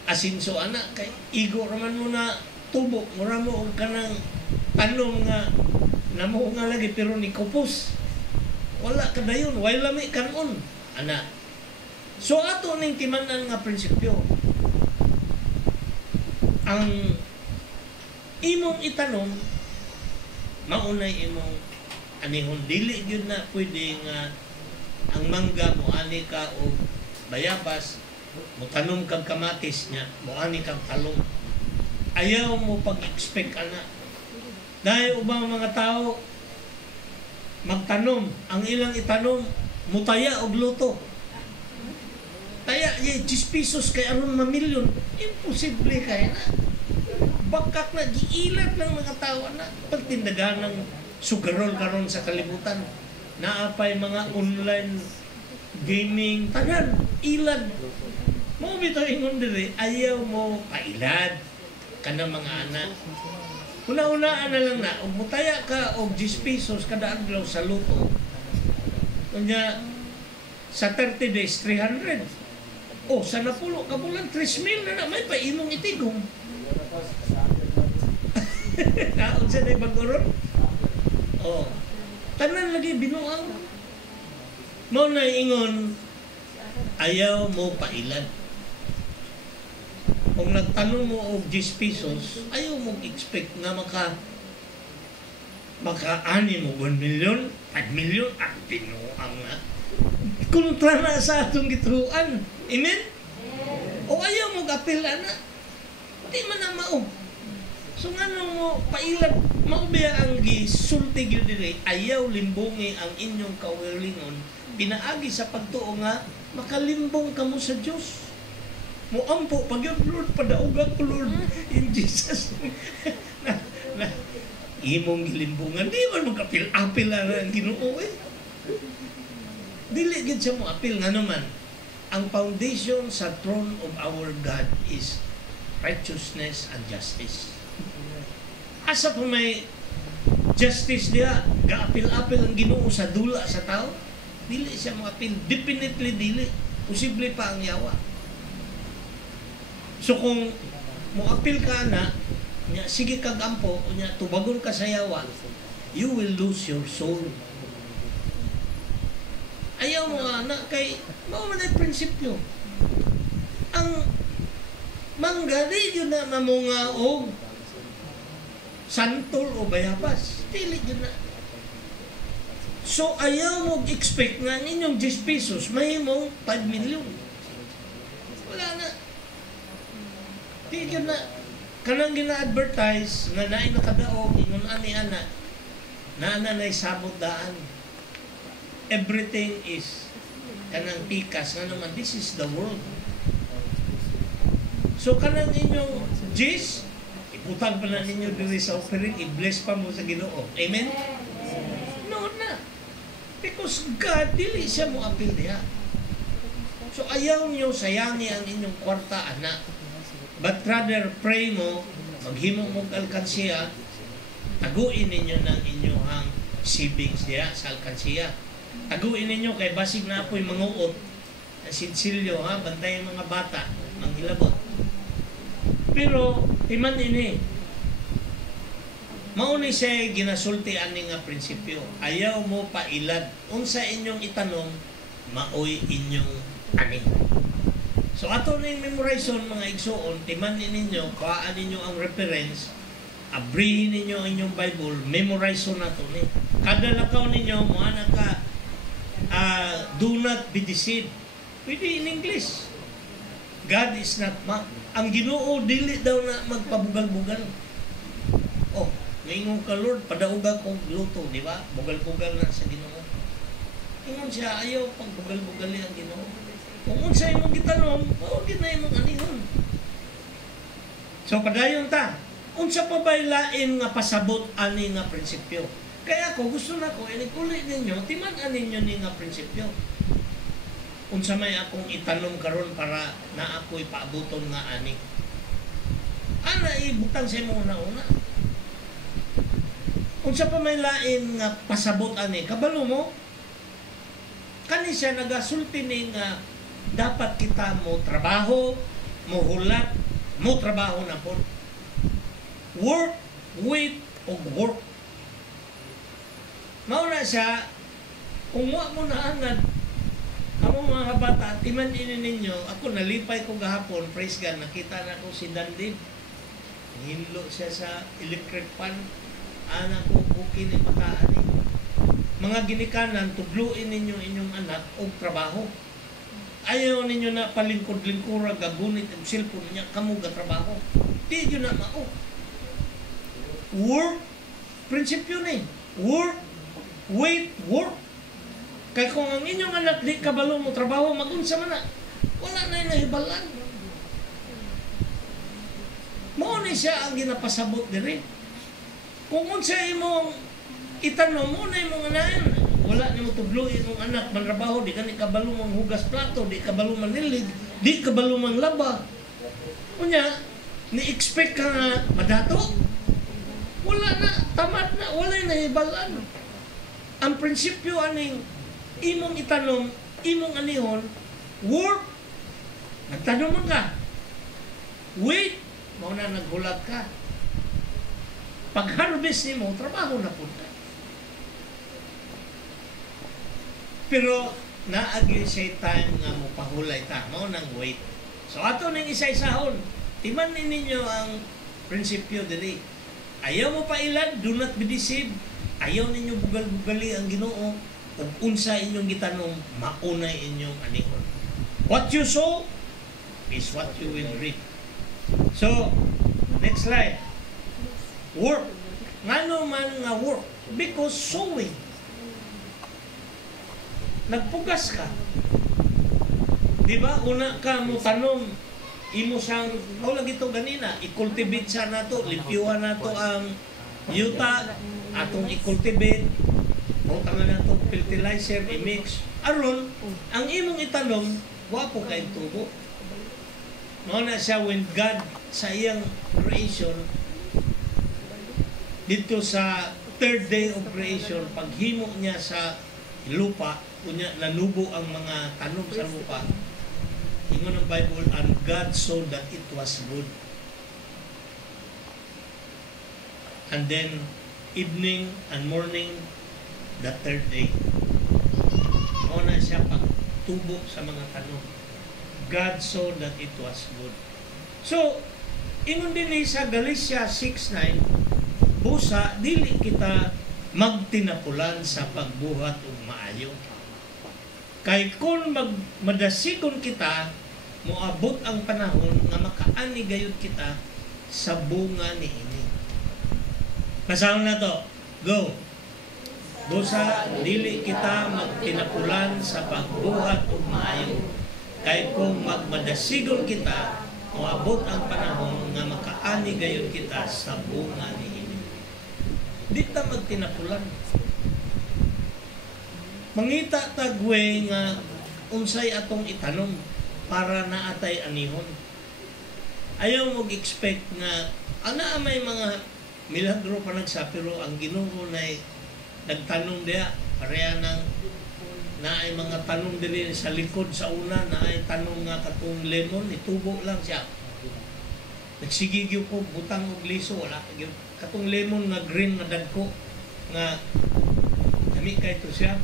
asinso anak kay igo raman mo na tubok mura mo og kanang tanong nga namo nga lagi pero ni kupos wala kadayon way lami kanon ana. So ato ning timan-an nga prinsipyo, ang imong itanom maunay imong anihon. Dili gyud na pwede nga ang mangga mo ani ka og bayabas, mutanom kang kamatis niya, muani kang talong. Ayaw mo pag-expect ana. Dahil ubang mga tao magtanom, ang ilang itanom, mutaya og luto. Taya, 10 pesos kay aron mamilyon. Imposible kaya na. Bakak na, giilat ng mga tao na. Pagtindagan ng sugarol karon sa kalibutan. Naapay mga online gaming, tanan, ilad. Mo bitaw ingon diri, ayaw mo pailad kana mga anak. Una-unaan na lang na, og mutaya ka og 10 pesos kada adlaw sa luto. Kunya sa 30 days 300. O sa napulo ka bulan 3,000 na may paimong itigom. Kaon sa day bagoron. Oh. Tanan lagi binuang. Mo na ingon, ayaw mo pailad. Kung nagtanong mo og 10 pesos, ayaw mo expect na maka-ani mo 1 million, 5 million, at pinuang na. kontra na sa atong gituruan. Amen? O ayaw mo kapil ana. Di man na mao. So nga nung mo pailag, maubiya ang gisulti yun dili, ayaw limbongi ang inyong kawilingon, pinaagi sa pagtuo nga, makalimbong ka mo sa Diyos. Muampo, pag yun, Lord, padaugan ko, Lord, in Jesus. na, imong gilimbungan, di man magkapil-apil ang Ginoo eh. Dili gid siya mo apil nga naman. Ang foundation sa throne of our God is righteousness and justice. Asa po may justice diya, gaapil-apil ang Ginoo sa dula sa tao, dili siya mo apil. Definitely dili. Posible pa ang yawa. So kung mo apil ka na, sige kagampo, tubagon ka sa yawa, you will lose your soul. Ayaw mo na kay maumanay prinsipyo. Ang manggali yun na mamunga o santol o bayabas. Dili yun na. So ayaw mo expect nga ninyong 10 pesos, may mong 5 million. Wala na. Di yun na. Kanang gina-advertise na naay nakadaog, ingon ani ana, na nay sabot daan. Everything is kanang pikas nga naman, this is the world. So kanang inyong Jis, ibutang pa na ninyo diri sa offering, i-bless pa mo sa Ginoo. Amen? No na. Because God, dili siya mo apil diha. So ayaw niyo sayangi ang inyong kwarta, anak. But rather pray mo, maghimo mong alkansiya, taguin ninyo ng inyong savings diha sa alkansiya. Taguin ninyo kay basig na apoy manguot, sinsilyo ha, bantay ang mga bata, manghilabot. Pero, timan ini, mauni siya ginasulti ani nga prinsipyo. Ayaw mo pailad. Unsa inyong itanong, maoy inyong ani. So ato na yung memorization mga igsoon, timan ninyo, kuhaan ninyo ang reference, abrihin ninyo ang inyong Bible, memorization na to ni. Kada lakaw ninyo, muana ka, do not be deceived. Pwede in English. God is not mocked. Ang Ginoo dili daw na magpabugal-bugal. Oh, ngayon ka Lord, padauga kong luto, di ba? Bugal-bugal na sa Ginoo. Ingon siya, ayaw pag bugal-bugali ang Ginoo. Kung unsa imong gitanong, mao gid na imong anihon. So padayon ta. Unsa pa bay lain nga pasabot ani nga prinsipyo? Kaya ako gusto na ko inikuli ninyo, timan-an ninyo ni nga prinsipyo. Unsa may akong itanong karon para na ako'y paabuton nga ani. Ana ibutang sa imo una-una. Unsa pa may lain nga pasabot ani, kabalo mo? Kani siya nagasulti ni nga dapat kita mo trabaho, mo hulat, mo trabaho na po. Work, wait, o work. Mauna siya, kung mo na anad, among mga bata, timan ini ninyo, ako nalipay ko gahapon, praise God, nakita na ko si Dandib. Hinlo siya sa electric fan, anak ko, okay ni pakaan eh. Mga ginikanan, tudluin ninyo inyong anak o trabaho. Ayaw ninyo na palingkod-lingkura, gagunit ang cellphone niya, kamu gatrabaho. Di yun na mao. Work, prinsipyo ni. Work, wait, work. Kaya kung ang inyong anak di kabalo mo trabaho, magunsa man na. Wala na yung nahibalan. Mao ni siya ang ginapasabot diri. Kung unsa imong itanong mo na imong anayan, wala ni mo tubloy imong anak manrabaho, di ka ni kabalo mang hugas plato, di kabalo man nilig, di kabalo mang laba. Unya, ni-expect ka nga madato? Wala na, tamad na, wala na hibalan. Ang prinsipyo aning imong itanong, imong anihon, work, nagtanong mo ka. Wait, mauna naghulat ka. Pag-harvest ni mo, trabaho na po ka. Pero, naagi siya time nga mo pahulay ta, maunang wait. So, ato nang isa-isahon, timan ninyo ang prinsipyo dili. Ayaw mo pa ilan, do not be deceived. Ayaw ninyo bugal-bugali ang Ginoo. ug unsa inyong gitanom maunay inyong anihon. What you sow is what you will reap. So, next slide. Work. Ngano man nga work? Because sowing. Nagpugas ka. Di ba? Una ka mo tanom, imo siyang, lagi ito ganina, i-cultivate siya nato, limpyuhan nato ang yuta, atong i-cultivate, butangan nato fertilizer, i-mix. Aron, ang imong itanom, wapo kay tubo. Mauna siya when God sa iyang creation, dito sa third day of creation, paghimo niya sa lupa, kunya nanubo ang mga tanom sa lupa. Ingon ng Bible, and God saw that it was good. And then, evening and morning, the third day. Mauna siya pagtubo sa mga tanom. God saw that it was good. So, ingon din sa Galatia 6:9, busa, dili kita magtinapulan sa pagbuhat ug maayo. Kay kung madasigon kita, moabot ang panahon nga makaani gayud kita sa bunga niini. Pasahon na to. Go. Busa, dili kita magtinapulan sa pagbuhat ug maayo. Kay kung madasigon kita, moabot ang panahon nga makaani gayud kita sa bunga niini. Di ta magtinapulan. Mangita tagwe nga unsay atong itanom para naatay anihon. Ayaw mo expect nga ana may mga milagro pa nagsa, pero ang Ginoo nay nagtanom diha pareha ng naay mga tanom diri sa likod sa una, naay tanom nga katong lemon, itubo lang siya. Nagsigigyo ko butang og liso, wala katong lemon nga green na dagko nga kami kay to siya.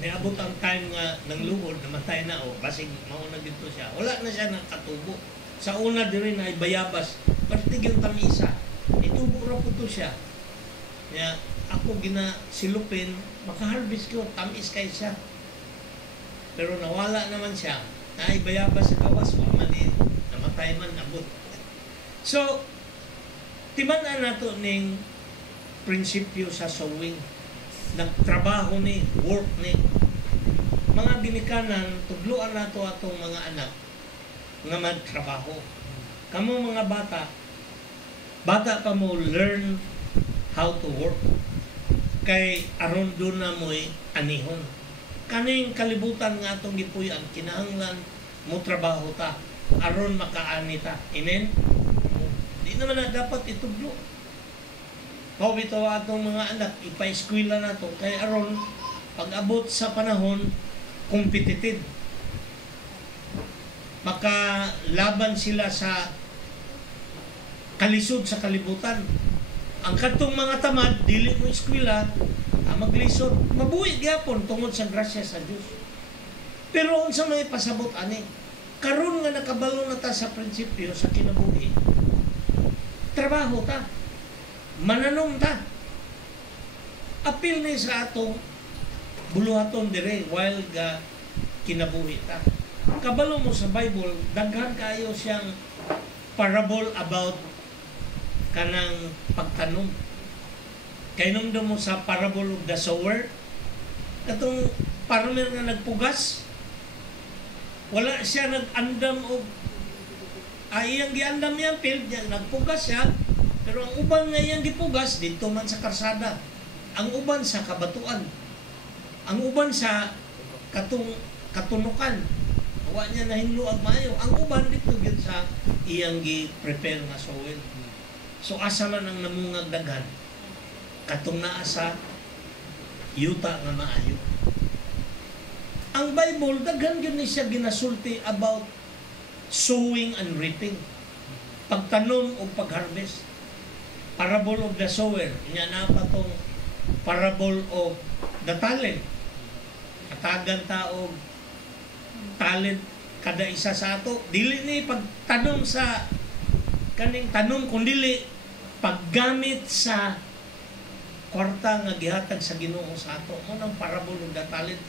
Niabot ang time nga nang luod, namatay na o, basig mauna dito siya. Wala na siya nakatubo. Sa una din ay bayabas, partig yung tamisa. Itubo ra po to siya. Kaya ako ginasilupin, makaharvest ko, tamis kay siya. Pero nawala naman siya. Ay bayabas sa kawas, wala din. Namatay man, abot. So, timan-an nato ning prinsipyo sa sowing. Nagtrabaho ni, work ni. Mga ginikanan, tudloan nato atong mga anak nga magtrabaho. Kamo mga bata pa mo learn how to work. Kay aron doon na mo'y anihon. Kaning kalibutan nga atong gipuy-an, kinahanglan mo trabaho ta, aron makaani ta. Amen? Di naman na dapat itudlo. Kau bitaw atong mga anak, ipa-eskwela na to. Kaya aron, pag-abot sa panahon, competitive. Makalaban sila sa kalisod sa kalibutan. Ang katong mga tamad, dili mo eskwela, maglisod. Mabuhi gyapon tungod sa grasya sa Dios. Pero unsa may pasabot ani? Karon nga nakabalo na ta sa prinsipyo sa kinabuhi. Trabaho ta. Mananom ta. Apil ni sa atong buluhaton dire while ga kinabuhi ta. Kabalo mo sa Bible, daghan kaayo siyang parable about kanang pagtanom. Kay nung mo sa parable of the sower, katong farmer nga nagpugas, wala siya nag-andam og iyang giandam yan field niya, nagpugas siya. Pero ang uban nga iyang gipugas, dito man sa karsada. Ang uban sa kabatuan. Ang uban sa katunukan. Wa niya nahinlo ang maayo. Ang uban dito gyud sa iyang gi-prepare nga soil. So asa man ang namungag daghan, katong naa sa yuta nga maayo. Ang Bible, daghan gyud ni siya ginasulti about sowing and reaping. Pagtanom o pagharvest. Parable of the sower. Inya na pa tong parable of the talent. Katagan taog talent kada isa sa ato. Dili ni pagtanom sa kaning tanom, kundili paggamit sa kwarta nga gihatag sa Ginoo sa ato. Unang parable ug the talent.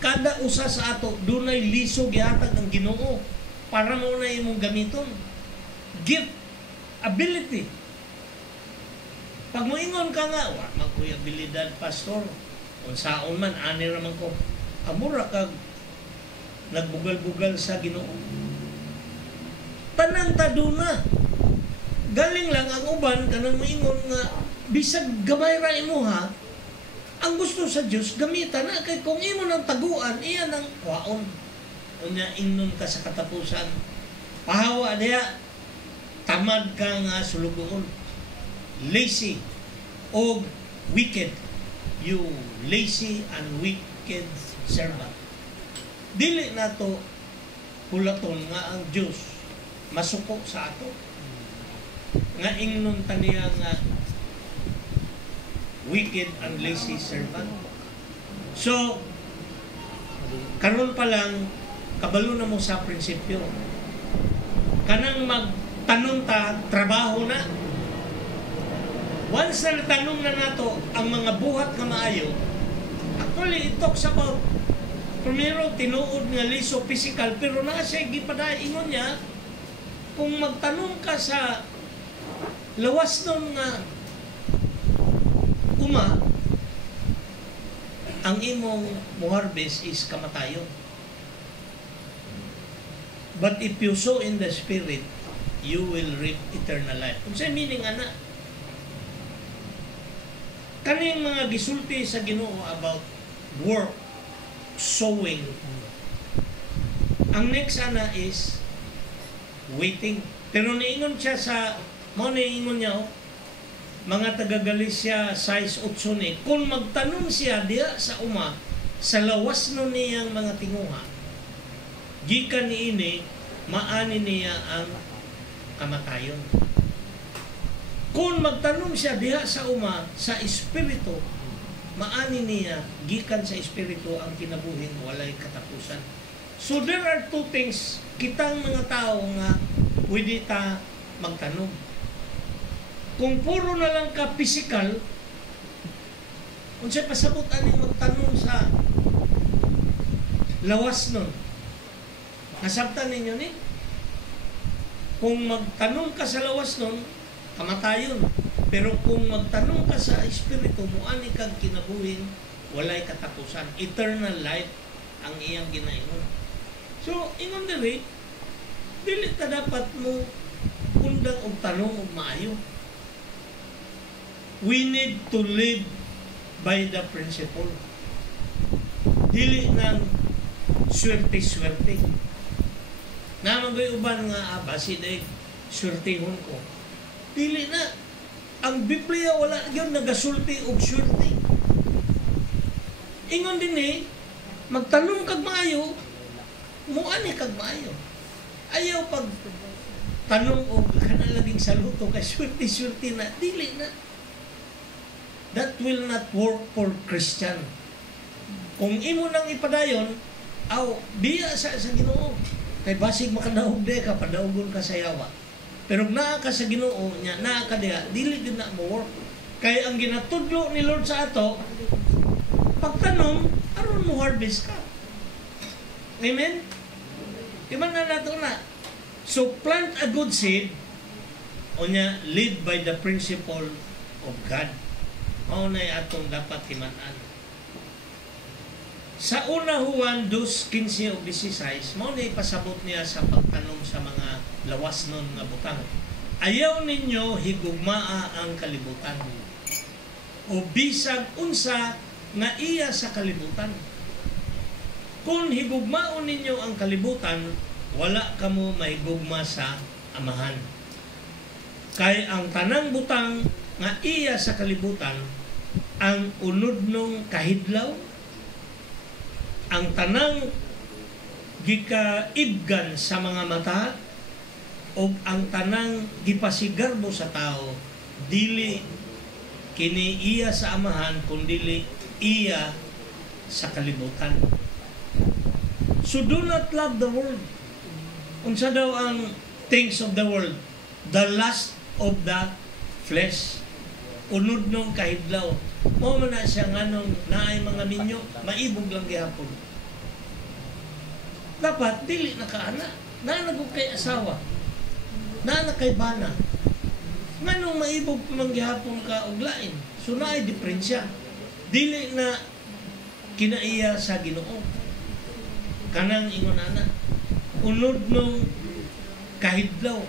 Kada usa sa ato dunay liso gihatag ang Ginoo para mo na imong gamiton. Gift, ability. Pag moingon ka nga, wa man ko'y abilidad, pastor. Unsaon man, ani raman ko. Amura kag nagbugal-bugal sa Ginoo. Tanang taduna. Galing lang ang uban kanang moingon nga bisag gamay ra imuha. Ang gusto sa Dios gamitan na kay kung imo nang taguan iya nang kwaon. Unya ingnon ka sa katapusan. Pahawa diha tamad ka nga sulugoon. Lazy o wicked. You lazy and wicked servant. Dili nato hulaton nga ang Dios masuko sa ato. Nga ingnon taniya nga wicked and lazy servant. So, karon pa lang, kabalo na mo sa prinsipyo. Kanang magtanong ta, trabaho na. Once na natanong na nato ang mga buhat nga maayo, actually, it talks about, primero, tinuod nga liso physical, pero na siya gipaday, ingon niya, kung magtanong ka sa lawas nun nga ang imong muharvest is kamatayon. But if you sow in the Spirit, you will reap eternal life. Kung sa'yo meaning, ana, kaning mga gisulti sa Ginoo about work, sowing, ang next ana is waiting. Pero niingon siya sa, niingon niya, mga taga-Galicia size 8 ni, kung magtanong siya diya sa sa lawas no niyang mga tinguha, gikan niini, maani niya ang kamatayon. Kung magtanong siya diha sa sa espiritu, maani niya, gikan sa espiritu ang kinabuhing walay katapusan. So there are two things, kitang mga tao nga pwede ta magtanong. Kung puro na lang ka physical, kung siya pasabot aning magtanong sa lawas nun, nasabtan ninyo ni? Kung magtanong ka sa lawas nun, kamatayon. Pero kung magtanong ka sa espiritu mo, ani kang kinabuhin, walay katapusan. Eternal life ang iyang ginaingon. So, ingon diri, dili ta dapat mo undang og tanong og maayo. We need to live by the principle. Dili ng swerte-swerte. Naman ko'y uban nga, basi dahil swertehon ko. Dili na. Ang Biblia wala yun nagasulti o swerte. Ingon din magtanong kag maayo, muani kag maayo. Ayaw pag tanong o kanalaging saluto kay swerte-swerte na, dili na. That will not work for Christian. Kung imo nang ipadayon, biya sa Ginoo. Kay basig makadaog de ka, padaugon ka sa yawa. Pero naa ka sa Ginoo nya, naa ka diha, dili din na mo work. Kay ang ginatudlo ni Lord sa ato, pagtanom, aron mo harvest ka. Amen? Iman na nato na. So plant a good seed, o nya, live by the principle of God. Mao na atong dapat himan-an. Sa una Juan 2:15 o 16, mao na ipasabot niya sa pagtanong sa mga lawas nun nga butang. Ayaw ninyo higugmaa ang kalibutan. O bisag unsa nga iya sa kalibutan. Kung higugmaon ninyo ang kalibutan, wala kamo mahigugma sa Amahan. Kay ang tanang butang nga iya sa kalibutan, ang unod nung kahidlaw, ang tanang gikaibgan sa mga mata, o ang tanang gipasigarbo sa tao, dili kini iya sa Amahan, kundi iya sa kalibutan. So do not love the world. Unsa daw ang things of the world? The lust of the flesh. unod nung kahidlaw. Mao man na siya nganong naay mga minyo, maibog lang gihapon. Dapat dili na kaana, naanagog kay asawa, naana kay bana. Nganong maibog man gihapon ka og lain. So naay diferensya. Dili na kinaiya sa Ginoo. Kanang ingon ana. Unod nung kahidlaw.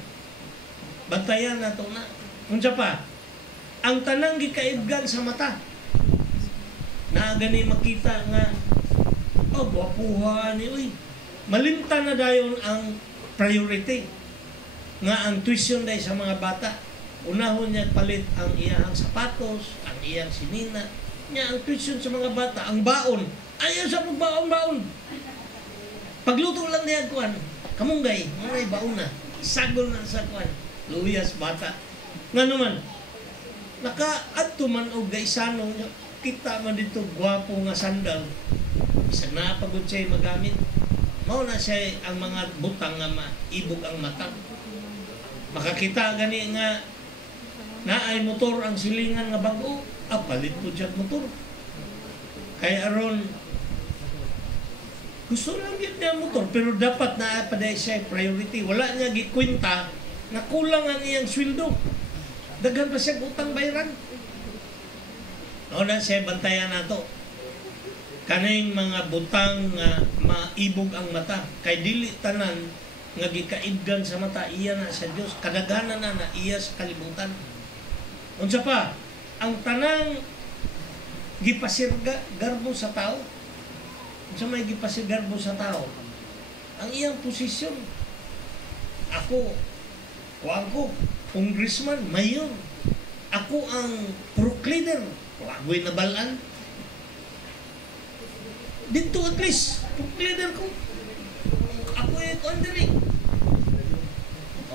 Bantayan nato na. Unsa pa? Ang tanang gikaibgan sa mata. Na gani makita nga oh, gwapuha ni uy. Malimtan na dayon ang priority. Nga ang tuition day sa mga bata. Unahon niya palit ang iyang sapatos, ang iyang sinina, niya ang tuition sa mga bata, ang baon. Ayaw sa pagbaon-baon. Pagluto lang niya kuan, kamunggay, manay baon na. Isagol na sa kuan, luyas bata. Nga naman, naka-adto man o gaisanong niya, kita man dito gwapo nga sandal. Isa na pagod siya magamit. Mao na siya ang mga butang nga maibog ang mata. Makakita gani nga naay motor ang silingan nga bago, palit po siya motor. Kaya aron, gusto lang yun niya motor, pero dapat na paday siya priority. Wala niya gikwinta na kulang ang iyang sweldo. Daghan pa siya utang bayaran. O na siya bantayan nato. Kaning mga butang nga maibog ang mata, kay dili tanan nga gikaibgan sa mata, iya na sa Dios. Kadaghanan na iya sa kalibutan. Unsa pa? Ang tanang gipasirga garbo sa tao. Unsa may gipasirga garbo sa tao? Ang iyang posisyon. Ako, congressman, mayor. Ako ang pro leader. Wagoy na balaan. Dito at least, pro leader ko. Ako ay kondiri.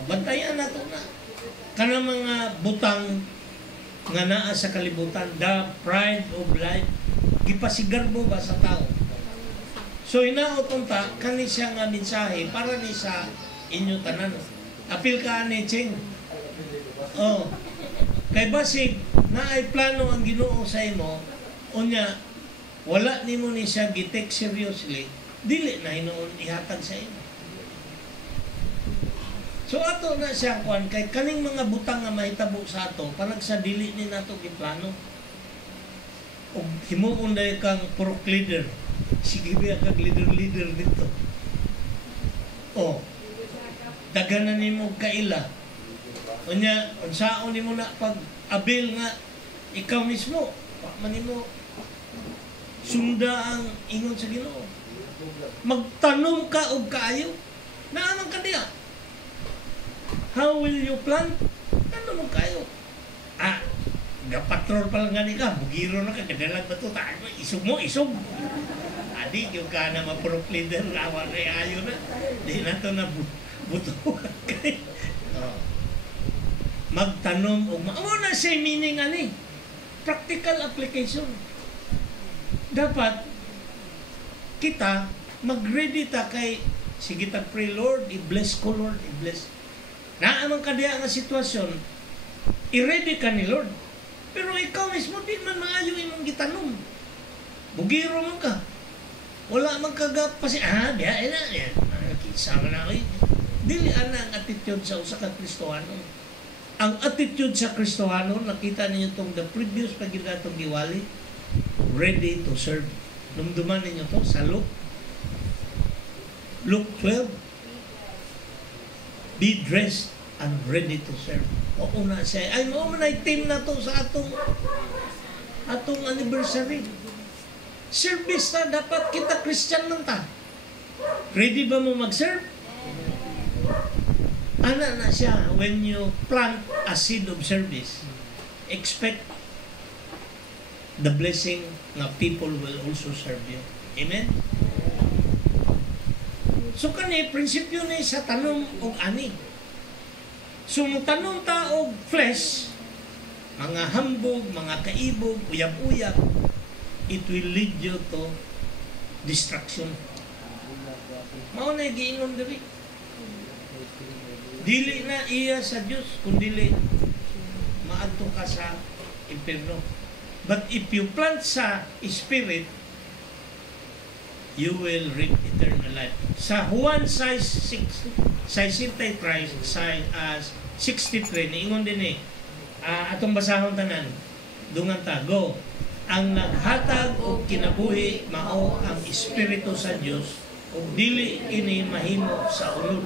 Bantayan nato na. Kanang mga butang nga naa sa kalibutan, the pride of life, gipasigarbo ba sa tao? So hinaot unta kani siya nga mensahe para ni sa inyo tanan. Apil ka ni Ching. Oh. Kay basig naay plano ang Ginoo sa imo, unya wala nimo ni siya gi-take seriously, dili na hinuon ihatag sa imo. So ato na siya kuan kay kaning mga butang nga mahitabo sa ato parang sa dili ni nato giplano. Og himuon day kang pro leader. Sige biya kag leader dito. Oh. Daganan nimo kaila. Unya unsaon nimo na pag abil nga ikaw mismo pa man nimo sunda ang ingon sa Ginoo. Magtanom ka og kaayo. Naamang ka diha. How will you plant? Ano mo kayo? Gapatrol pa lang gani ka. Bugiro na ka. Kadalag ba ito? Isog mo, isog. Adi, yung ka na ma-prop leader. Awa na ayo na. Di na ito na butuhan kayo. Magtanom o ano na siya meaning ani? Practical application. Dapat kita mag-ready ta kay sige ta pray Lord, i-bless ko Lord, i-bless. Naamang kadiya nga sitwasyon, i-ready ka ni Lord. Pero ikaw mismo, di man maayo imong gitanom. Bugiro mo ka. Wala man kagap pa siya, diya, yan. Nakikisama na kayo. Dili ana ang attitude sa usa ka Kristohano. Ang attitude sa Kristohano, nakita ninyo itong the previous pagilatong giwali, ready to serve. Numduman ninyo to sa Luke 12. Be dressed and ready to serve. O una siya, ay mo man ay team na to sa atong anniversary. Service na dapat kita Christian man ta. Ready ba mo mag-serve? Ana na siya, when you plant a seed of service, expect the blessing na people will also serve you. Amen? So kani prinsipyo ni sa tanom og ani. So tanom ta og flesh, mga hambog, mga kaibog, uyab-uyab, it will lead you to destruction. Mao na giingon diri. Dili na iya sa Dios kun dili maadto ka sa impyerno. But if you plant sa Spirit, you will reap eternal life. Sa Juan 63, niingon din atong basahon tanan, dungan ta, go. Ang naghatag o kinabuhi mao ang Espiritu sa Dios, ug dili ini mahimo sa unod.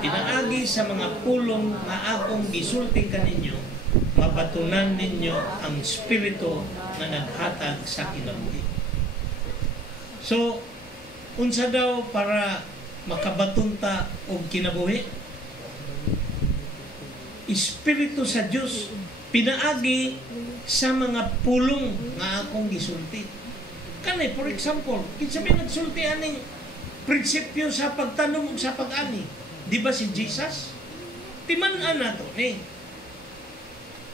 Pinaagi sa mga pulong nga akong gisulti kaninyo, mabatunan ninyo ang Espiritu nga naghatag sa kinabuhi. So, unsa daw para makabatunta og kinabuhi? Espiritu sa Dios pinaagi sa mga pulong nga akong gisulti. Kanay, for example, kinsa may nagsulti aning prinsipyo sa pagtanom ug sa pag-ani? Di ba si Jesus? Timan-an nato ni.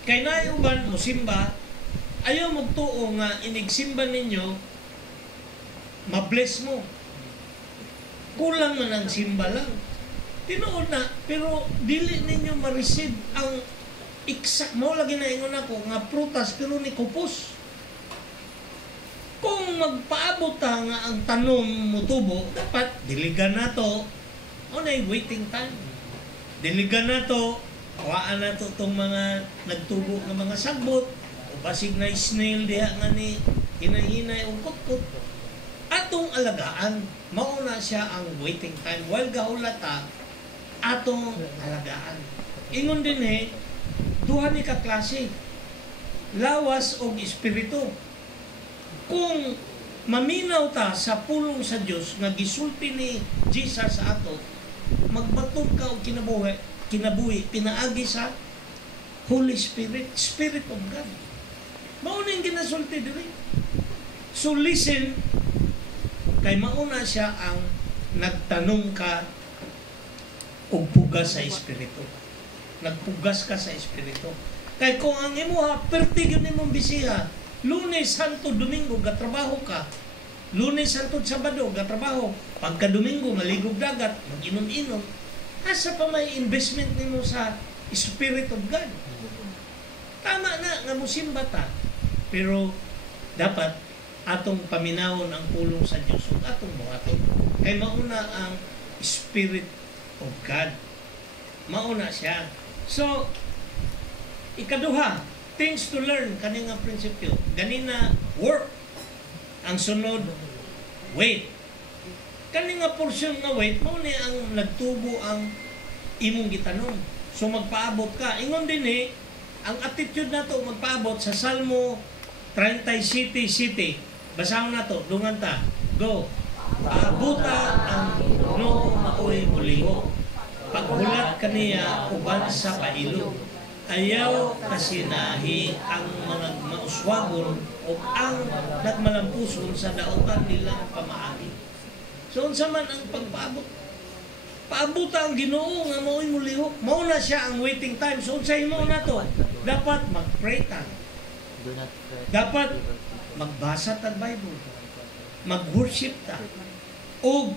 Kay naay uban mo simba, ayaw magtuo nga inigsimba ninyo, mabless mo. Kulang man ang simba lang. Tinuod na, pero dili ninyo ma-receive ang exact mo lagi na ingon ako nga prutas pero ni kupos. Kung magpaabot nga ang tanom mo tubo, dapat diligan na to. Unay waiting time. Diligan na to, kawaan na to itong mga nagtubo ng mga sagbot, o basig na snail diha nga ni hinay-hinay o kut-kut. Atong alagaan, mauna siya ang waiting time. While gahulata, atong alagaan. Ingon din duha ni kaklase, lawas o espiritu. Kung maminaw ta sa pulong sa Dios nga gisulti ni Jesus sa ato, magbatog ka og kinabuhi pinaagi sa Holy Spirit, Spirit of God. Mao ning ginasulti diri. So listen, kay mauna siya ang nagtanong ka og pugas sa espiritu. Nagpugas ka sa espiritu. Kay kung ang imuha perti gyud nimong bisiha, Lunes, Santo, Domingo gatrabaho ka. Lunes, Santo, Sabado gatrabaho. Pagka Domingo maligog dagat, mag-inom-inom. Asa pa may investment nimo sa Spirit of God? Tama na nga musimba ta. Pero dapat atong paminawon ang pulong sa Dios ug atong buhaton. Kay mauna ang Spirit of God. Mauna siya. So, ikaduha, things to learn, kaning nga prinsipyo. Ganina, work. Ang sunod, wait. Kaning nga portion nga wait, mao ni ang nagtubo ang imong gitanong. So, magpaabot ka. Ingon din ang attitude nato magpaabot sa Salmo 37 city. Basahon nato, dungan ta. Go. Paabuta ang no maoy muliho. Paghulat kaniya uban sa pailog. Ayaw kasinahi ang mga mauswagon o ang nagmalampuson sa daotan nilang pamaagi. So, unsa man ang pagpaabot? Paabuta ang Ginoo nga maoy muliho. Mao na siya ang waiting time. So, unsa mo na to? Dapat mag-pray ta. Dapat magbasa ta Bible. Mag-worship ta. O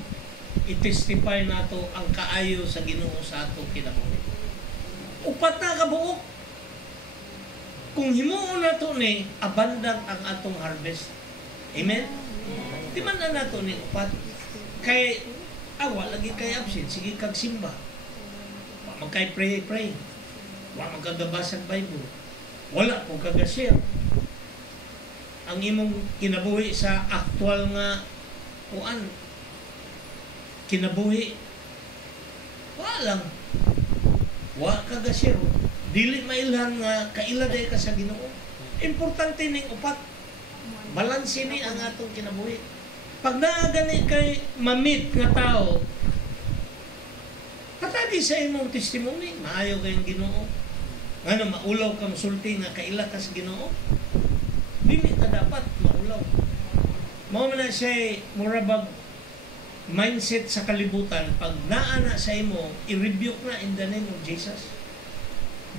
i-testify nato ang kaayo sa Ginoo sa ato kinabuhi. Upat na kabuok. Kung himuon nato ni, abundant ang atong harvest. Amen? Di man na nato ni upat. Kay, awa lagi kay absent, sige kag simba. Wa magkay pray. Wa magkagabasag Bible. Wala po kag-share. Ang imong kinabuhi sa aktual nga kuan. Kinabuhi. Wa lang. Wa kag-share. Dili mailhan nga kailaday ka sa Ginoo. Importante ning upat. Balanse ni ang atong kinabuhi. Pag naagani kay mamit nga tao, katadi sa imong testimony, maayo kayong Ginoo. Ngano maulaw ka masulti nga kaila ka sa Ginoo? Dili ka dapat maulaw. Mao man na siya murabag mindset sa kalibutan. Pag naana sa imo, i-rebuke na in the name of Jesus.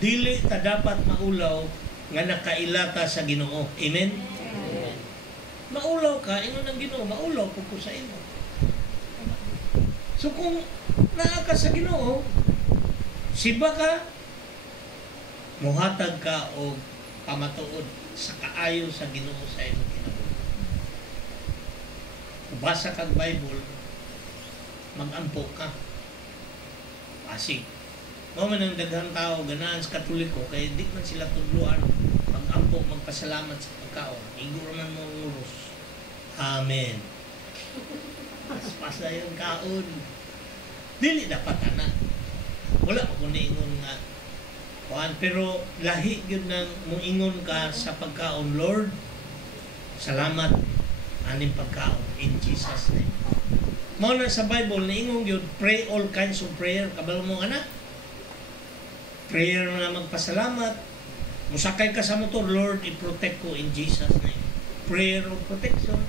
Dili ta dapat maulaw nga nakaila ka sa Ginoo. Amen? Amen. Maulaw ka, ingon ng Ginoo, maulaw po sa imo. So kung naa ka sa Ginoo, siba ka, muhatag ka o pamatuod sa kaayo sa Ginoo sa imong kinabuhi. Basa kag Bible, mag-ampo ka. Asig. Mo man ang daghang tao ganahan sa Katoliko kay di man sila tudluan mag-ampo, magpasalamat sa pagkaon. Igo man mo nguros. Amen. Pas-pasa yung kaon. Dili dapat ana. Wala ko niingon nga kuan, pero lahi gyud nang muingon ka sa pagkaon, Lord. Salamat aning pagkaon in Jesus name. Mao na sa Bible niingon gyud, pray all kinds of prayer. Kabalo mo ana? Prayer na magpasalamat. Musakay ka sa motor, Lord, i-protect ko in Jesus name. Prayer of protection.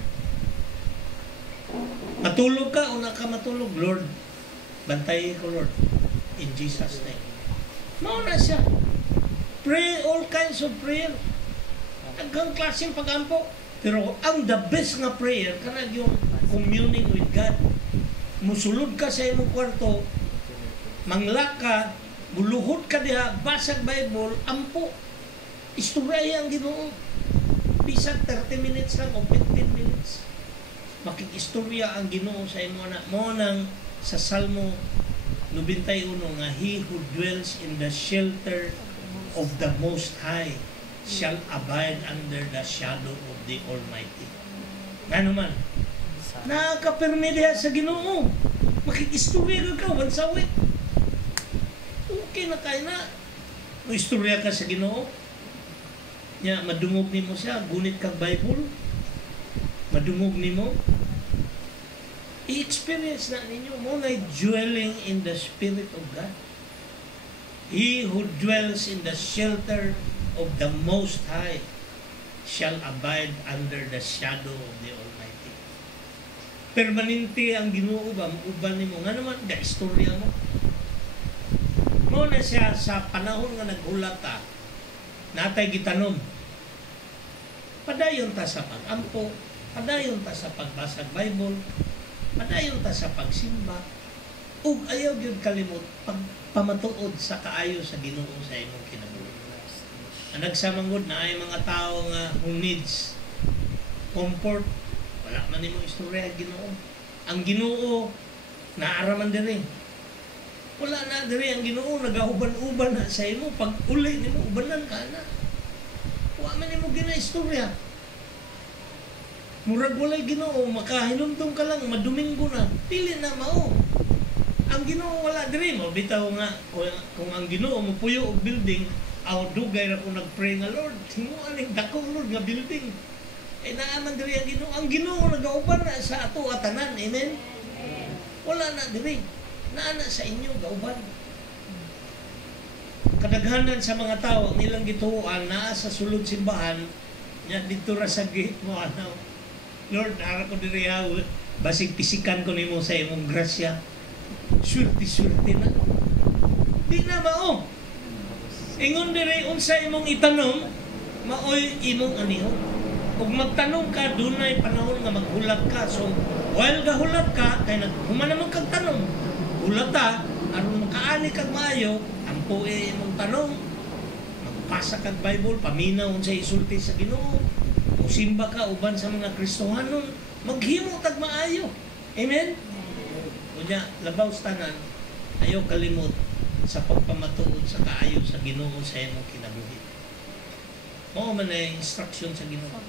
Matulog ka o ka matulog, Lord, bantayin ko, Lord, in Jesus name. Mao na siya. Pray all kinds of prayer. Hanggang klaseng pag-ampo. Pero ang the best nga prayer, kanag yung communing with God. Musulod ka sa imong kwarto, manglaka, buluhod ka diha, basag Bible, ampo. Istorya ang Ginoo. Bisag 30 minutes lang o 15 minutes. Makikistorya ang Ginoo sa imo na. Mo nang sa Salmo 91 nga, He who dwells in the shelter of the Most High shall abide under the shadow of the Almighty. Nga naman, nakakapirmi diha sa Ginoo. Makikistorya ka once a week. Okay na kayo na. Istorya ka sa Ginoo. Nya, madungog nimo siya, gunit kag Bible. Madungog nimo. I-experience na ninyo mo na dwelling in the Spirit of God. He who dwells in the shelter of the Most High shall abide under the shadow of the Almighty. Permanente ang Ginoo ba? Uban nimo nga naman, da istorya mo. Mo na siya sa panahon nga naghulata, natay gitanom. Padayon ta sa pag-ampo, padayon ta sa pagbasa ng Bible, padayon ta sa pagsimba, ug ayaw gyud kalimot pagpamatuod sa kaayo sa Ginoo sa imong kinabuhi. Ang nagsamanggod na ay mga tao nga who needs comfort, wala man nimo istorya Ginoo. Ang Ginoo naaraman diri. Wala na diri ang Ginoo, nagahuban-uban na sa imo. Pag uli nimo ubanan ka na. Wa man nimo ginaistorya. Murag walay Ginoo, makahinumdum ka lang, maduminggo na. Pili na mao. Ang Ginoo wala diri mo. Bitaw nga, kung ang Ginoo mupuyo og building, aw dugay ra ko nagpray nga, Lord, himo aning dakong Lord nga building. Eh naaman diri ang Ginoo. Ang Ginoo nagauban na sa ato atanan. Amen. Wala na diri. Naana sa inyo gauban. Kadaghanan sa mga tao ang ilang gituoan naa sa sulod simbahan nya dito ra sa gate mo ano. Lord, ara ko diri basig pisikan ko nimo sa imong grasya. Surti na. Di na mao. Ingon diri unsa imong itanom, maoy imong aniho. Ug magtanong ka dunay panahon nga maghulat ka. So while gahulat ka kay naghuman naman kag tanom. Ulata, aron makaani kag maayo, ampo imong tanong. Magpasa kag Bible, paminaw sa isulti sa Ginoo. Musimba ka uban sa mga Kristohanon, maghimo tag maayo. Amen. Unya labaw sa tanan, ayaw kalimot sa pagpamatuod sa kaayo sa Ginoo sa imong kinabuhi. Mao man ay instruction sa Ginoo.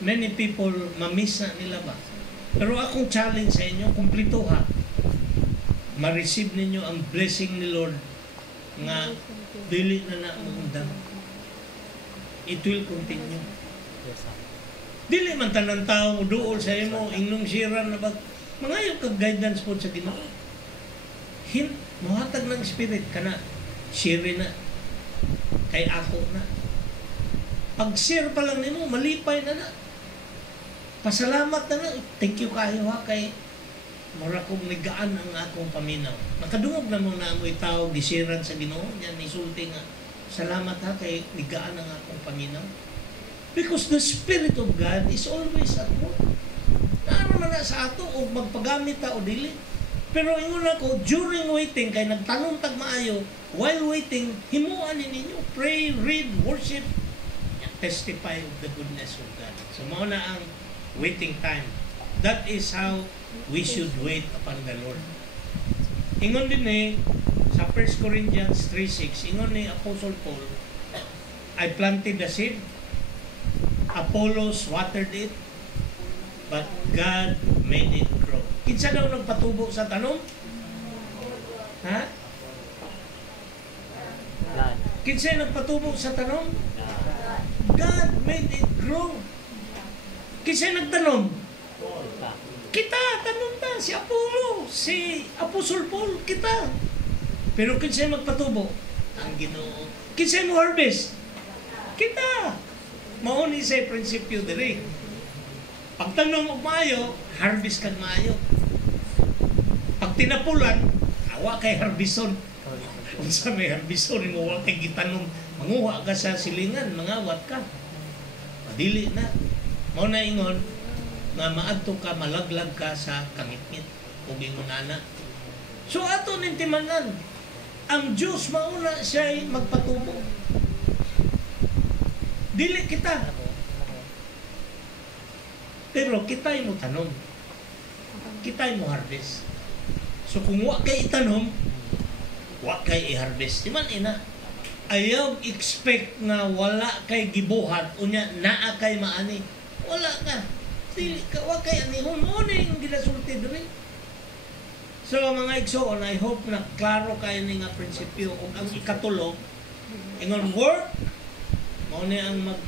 Many people mamiss na nila ba? Pero akong challenge sa inyo, kumpleto ha. Ma-receive ninyo ang blessing ni Lord nga dili na maundang. It will continue. Dili man tanan tao duol sa imo ingnon siran na bag mangayo kag guidance po sa Ginoo. Mohatag ng spirit kana share na kay ako na. Pag share pa lang nimo malipay na na. Pasalamat na na. Thank you kayo ha kay mura kong nigaan ang akong paminaw. Nakadungog na mo na amoy tao, gisiran sa Ginoo. Yan, isulti nga. Salamat ha, kay nigaan ang akong paminaw. Because the Spirit of God is always at work. Naaraman na sa ato, o magpagamit ta o dili. Pero ingon ako, during waiting, kay nagtanong tag maayo, while waiting, himuan ninyo. Pray, read, worship, testify of the goodness of God. So mao na ang waiting time. That is how we should wait upon the Lord. Ingon din sa 1 Corinthians 3:6, ingon ni Apostle Paul, I planted the seed, Apollos watered it, but God made it grow. Kinsa daw nagpatubo sa tanom? Ha? God. Kinsa nagpatubo sa tanom? God made it grow. Kinsa nagtanom? Kita. Kita, tanom ta. Si Apollo, si Apostle Paul, kita. Pero kinsa magpatubo? Ang Ginoo. Kinsa mo harvest? Kita. Mao ni sa prinsipyo diri. Pag tanom og maayo, harvest kag maayo. Pag tinapulan, awa kay harbison. Unsa may harbison mo wa kay gitanom, manguha ka sa silingan, mangawat ka. Madili na. Mao na ingon nga maadto ka, malaglag ka sa kangitngit ug ingonana. So ato ning timanan, ang Dios mauna siya magpatubo. Dili kita. Pero kita'y mo tanom. Kita'y mo harvest. So kung wa kay itanom, wa kay i-harvest. Di man ina. Ayaw expect na wala kay gibuhat unya naa kay maani. Wala ka. Dili ka wa kay anihon mo ning gilasulti diri. So mga igsoon, I hope na klaro kayo ni nga prinsipyo ug ang ikatulo ingon work mao ni ang mag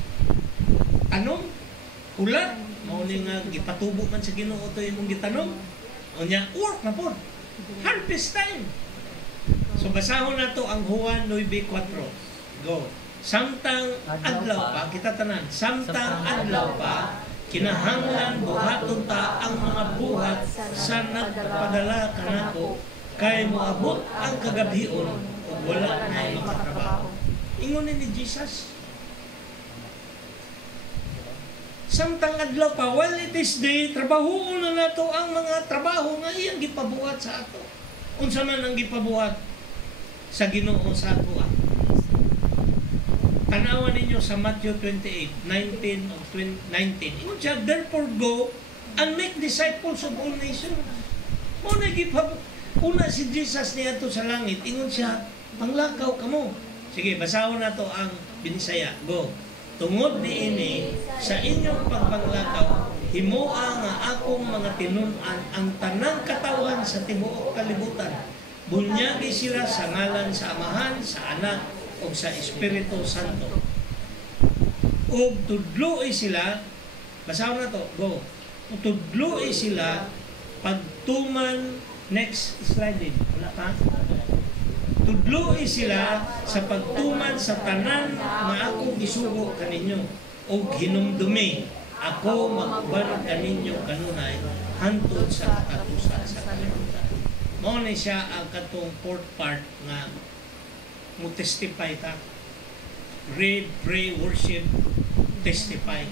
anong ulat mao ni nga gipatubo man sa Ginoo to imong gitanom unya work na pod harvest time. So basahon nato ang Juan 9:4. Go. Samtang adlaw pa kita tanan, samtang adlaw pa kinahanglan buhaton ta ang mga buhat sa nagpadala kanako kay moabot ang kagabhion ug wala na makatrabaho. Ingon ni Jesus. Samtang adlaw pa, while it is day, trabahoon na nato ang mga trabaho nga iyang gipabuhat sa ato. Unsa man ang gipabuhat sa Ginoo sa ato. Tanawan ninyo sa Matthew 28:19 of 19. Ingon siya, therefore go and make disciples of all nations. Muna una si Jesus niya to sa langit. Ingon siya, panglakaw kamo. Sige, basahon na to ang Binisaya. Go. Tungod niini sa inyong pagpanglakaw, himoa nga akong mga tinunan ang tanang katawan sa tibuok kalibutan. Bunyagi sila sa ngalan sa Amahan, sa Anak, o sa Espiritu Santo. O tudloy sila, basahon na to, go. O tudloy sila pagtuman, next slide din, wala pa? Tudloy sila sa pagtuman sa tanan nga akong isugo kaninyo o hinumdumi ako maguban kaninyo kanunay hantod sa katusan sa kalibutan. Mao ni siya ang katong fourth part nga mo testify ta. Read, pray, worship, testify.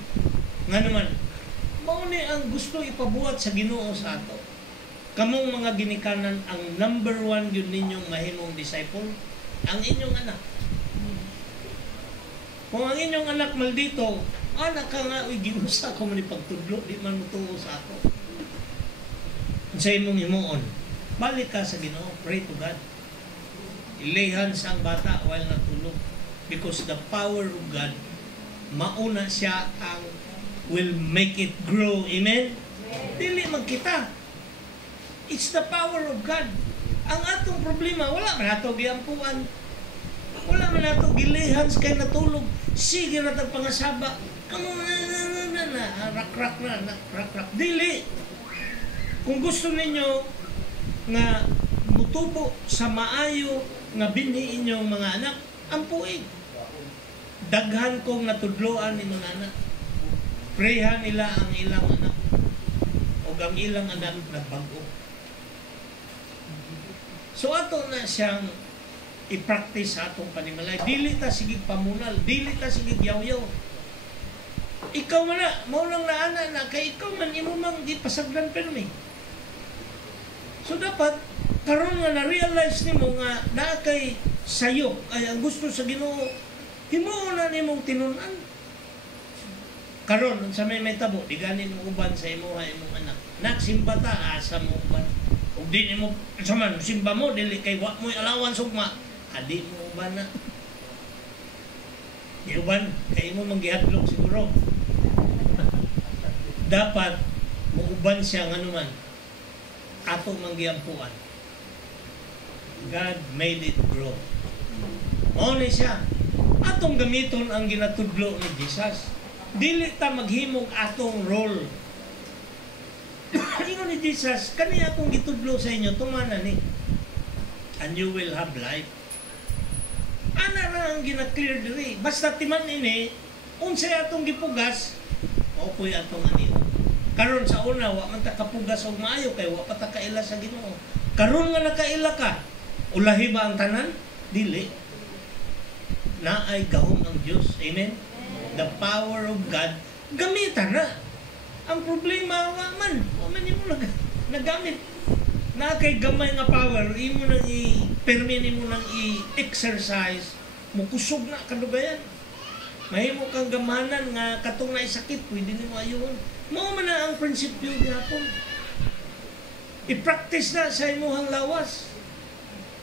Nga naman, mao ni ang gusto ipabuhat sa Ginoo sa ato. Kamong mga ginikanan, ang number one yun ninyong mahimong disciple, ang inyong anak. Kung ang inyong anak maldito, anak ka nga, uy, ginusta ko man ipagtudlo, di man mutuo sa ako. Sa imong himuon, balik ka sa Ginoo, pray to God. Ilayhan sa ang bata while natulog. Because the power of God, mauna siya ang will make it grow. Amen? Dili magkita. It's the power of God. Ang atong problema, wala man nato giampuan. Wala man nato gilihan kay natulog. Sige na tag pangasaba. Kamu na rak. Dili. Kung gusto ninyo nga mutubo sa maayo nga binhi inyong mga anak, ampuig. Daghan kong natudloan ni mga anak. Prayhan nila ang ilang anak. O ang ilang anak nagbago. So ato na siyang i-practice sa atong panimalay. Dili ta sigig pamunal, dili ta sigig yaw-yaw. Ikaw man na, maulang naana na, kay ikaw man imo mang di pasagdan permi. So dapat, karon nga na-realize nimo nga na kay sayok, ay ang gusto sa Ginoo, himuon na nimong tinunan. Karon sa may tabo, di ganin mo uban sa imong anak. Nak simba ta asa mo uban. Ug di nimo saman simba mo dili kay wa mo alawan sugma. Adi mo uban na. Di uban kay mo manggihadlok siguro. Dapat mo uban siya nganuman. Ato manggiampuan. God made it grow. Mao ni siya. Atong gamiton ang ginatudlo ni Jesus. Dili ta maghimog atong role. Ingon ni Jesus, kani akong gitudlo sa inyo, tumana ni. And you will have life. Ana na ang gina-clear diri. Basta timan ini, unsay atong gipugas, maopoy atong anino. Karon sa una, wa man ta kapugas og maayo, kay wa pa ta kaila sa Ginoo. Karon nga nakaila ka, ulahi ba ang tanan? Dili. Naay gahom ang Dios. Amen? The power of God, gamitan na. Ang problema, waman mo nagamit. Na kay gamay nga power, imo nang i-permit mo nang i-exercise, mukusog na kadugayan. Mahimo kang gamanan nga katong naisakit, pwede nimo ayon. Mao man na ang prinsipyo gihapon. I-practice na sa imong lawas.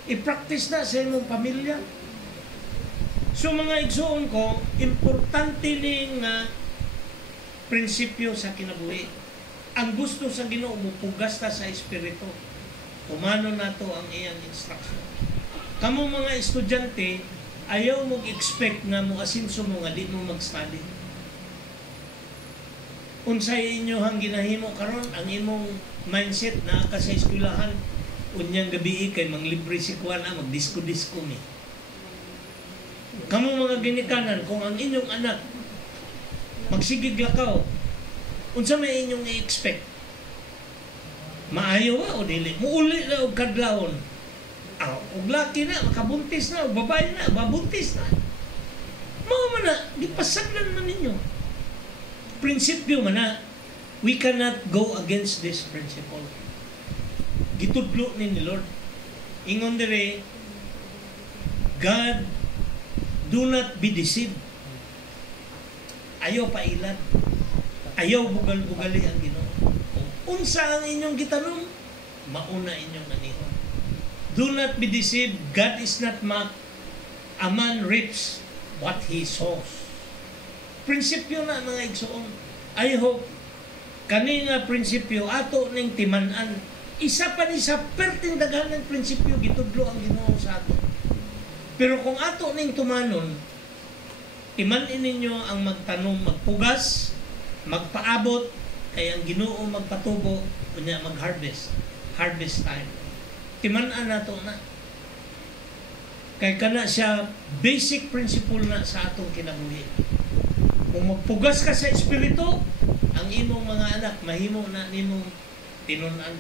I-practice na sa imong pamilya. So mga igsoon ko, importante ni nga prinsipyo sa kinabuhi. Ang gusto sa Ginoo mupugas ta sa espiritu. Umano nato ang iyang instruction. Kamo mga estudyante, ayaw mo expect nga mo asinso mo nga di mo mag-study. Unsay inyohang ginahimo karon ang imong mindset na ka sa eskwelahan, unyang gabi kay manglibre si kuana magdisko-disko mi. Kamu mga ginikanan, kung ang inyong anak magsigig lakaw, unsa may inyong i-expect? Maayo ba o dili? Muuli na o kadlawon. Og laki na, makabuntis na, og babae na, babuntis na. Mao man na, gipasagdan man ninyo. Prinsipyo man na, we cannot go against this principle. Gitudlo ni Lord. Ingon dire, God, do not be deceived. Ayaw pailan. Ayaw bugal-bugali ang Ginoo. Unsa ang inyong gitanom, mauna inyong nanihon. Do not be deceived. God is not mocked. A man reaps what he sows. Prinsipyo na mga igsoon. I hope kani nga prinsipyo ato ning timan-an. Isa pa ni sa perting daghanan prinsipyo gitudlo ang Ginoo sa ato. Pero kung ato ning tumanon, timan-in ninyo ang magtanom, magpugas, magpaabot, kay ang Ginoo magpatubo, kunya mag-harvest. Harvest time. Timan-an nato na. Kay kana siya basic principle na sa atong kinabuhi. Kung magpugas ka sa espiritu, ang imong mga anak mahimo na nimong tinun-an.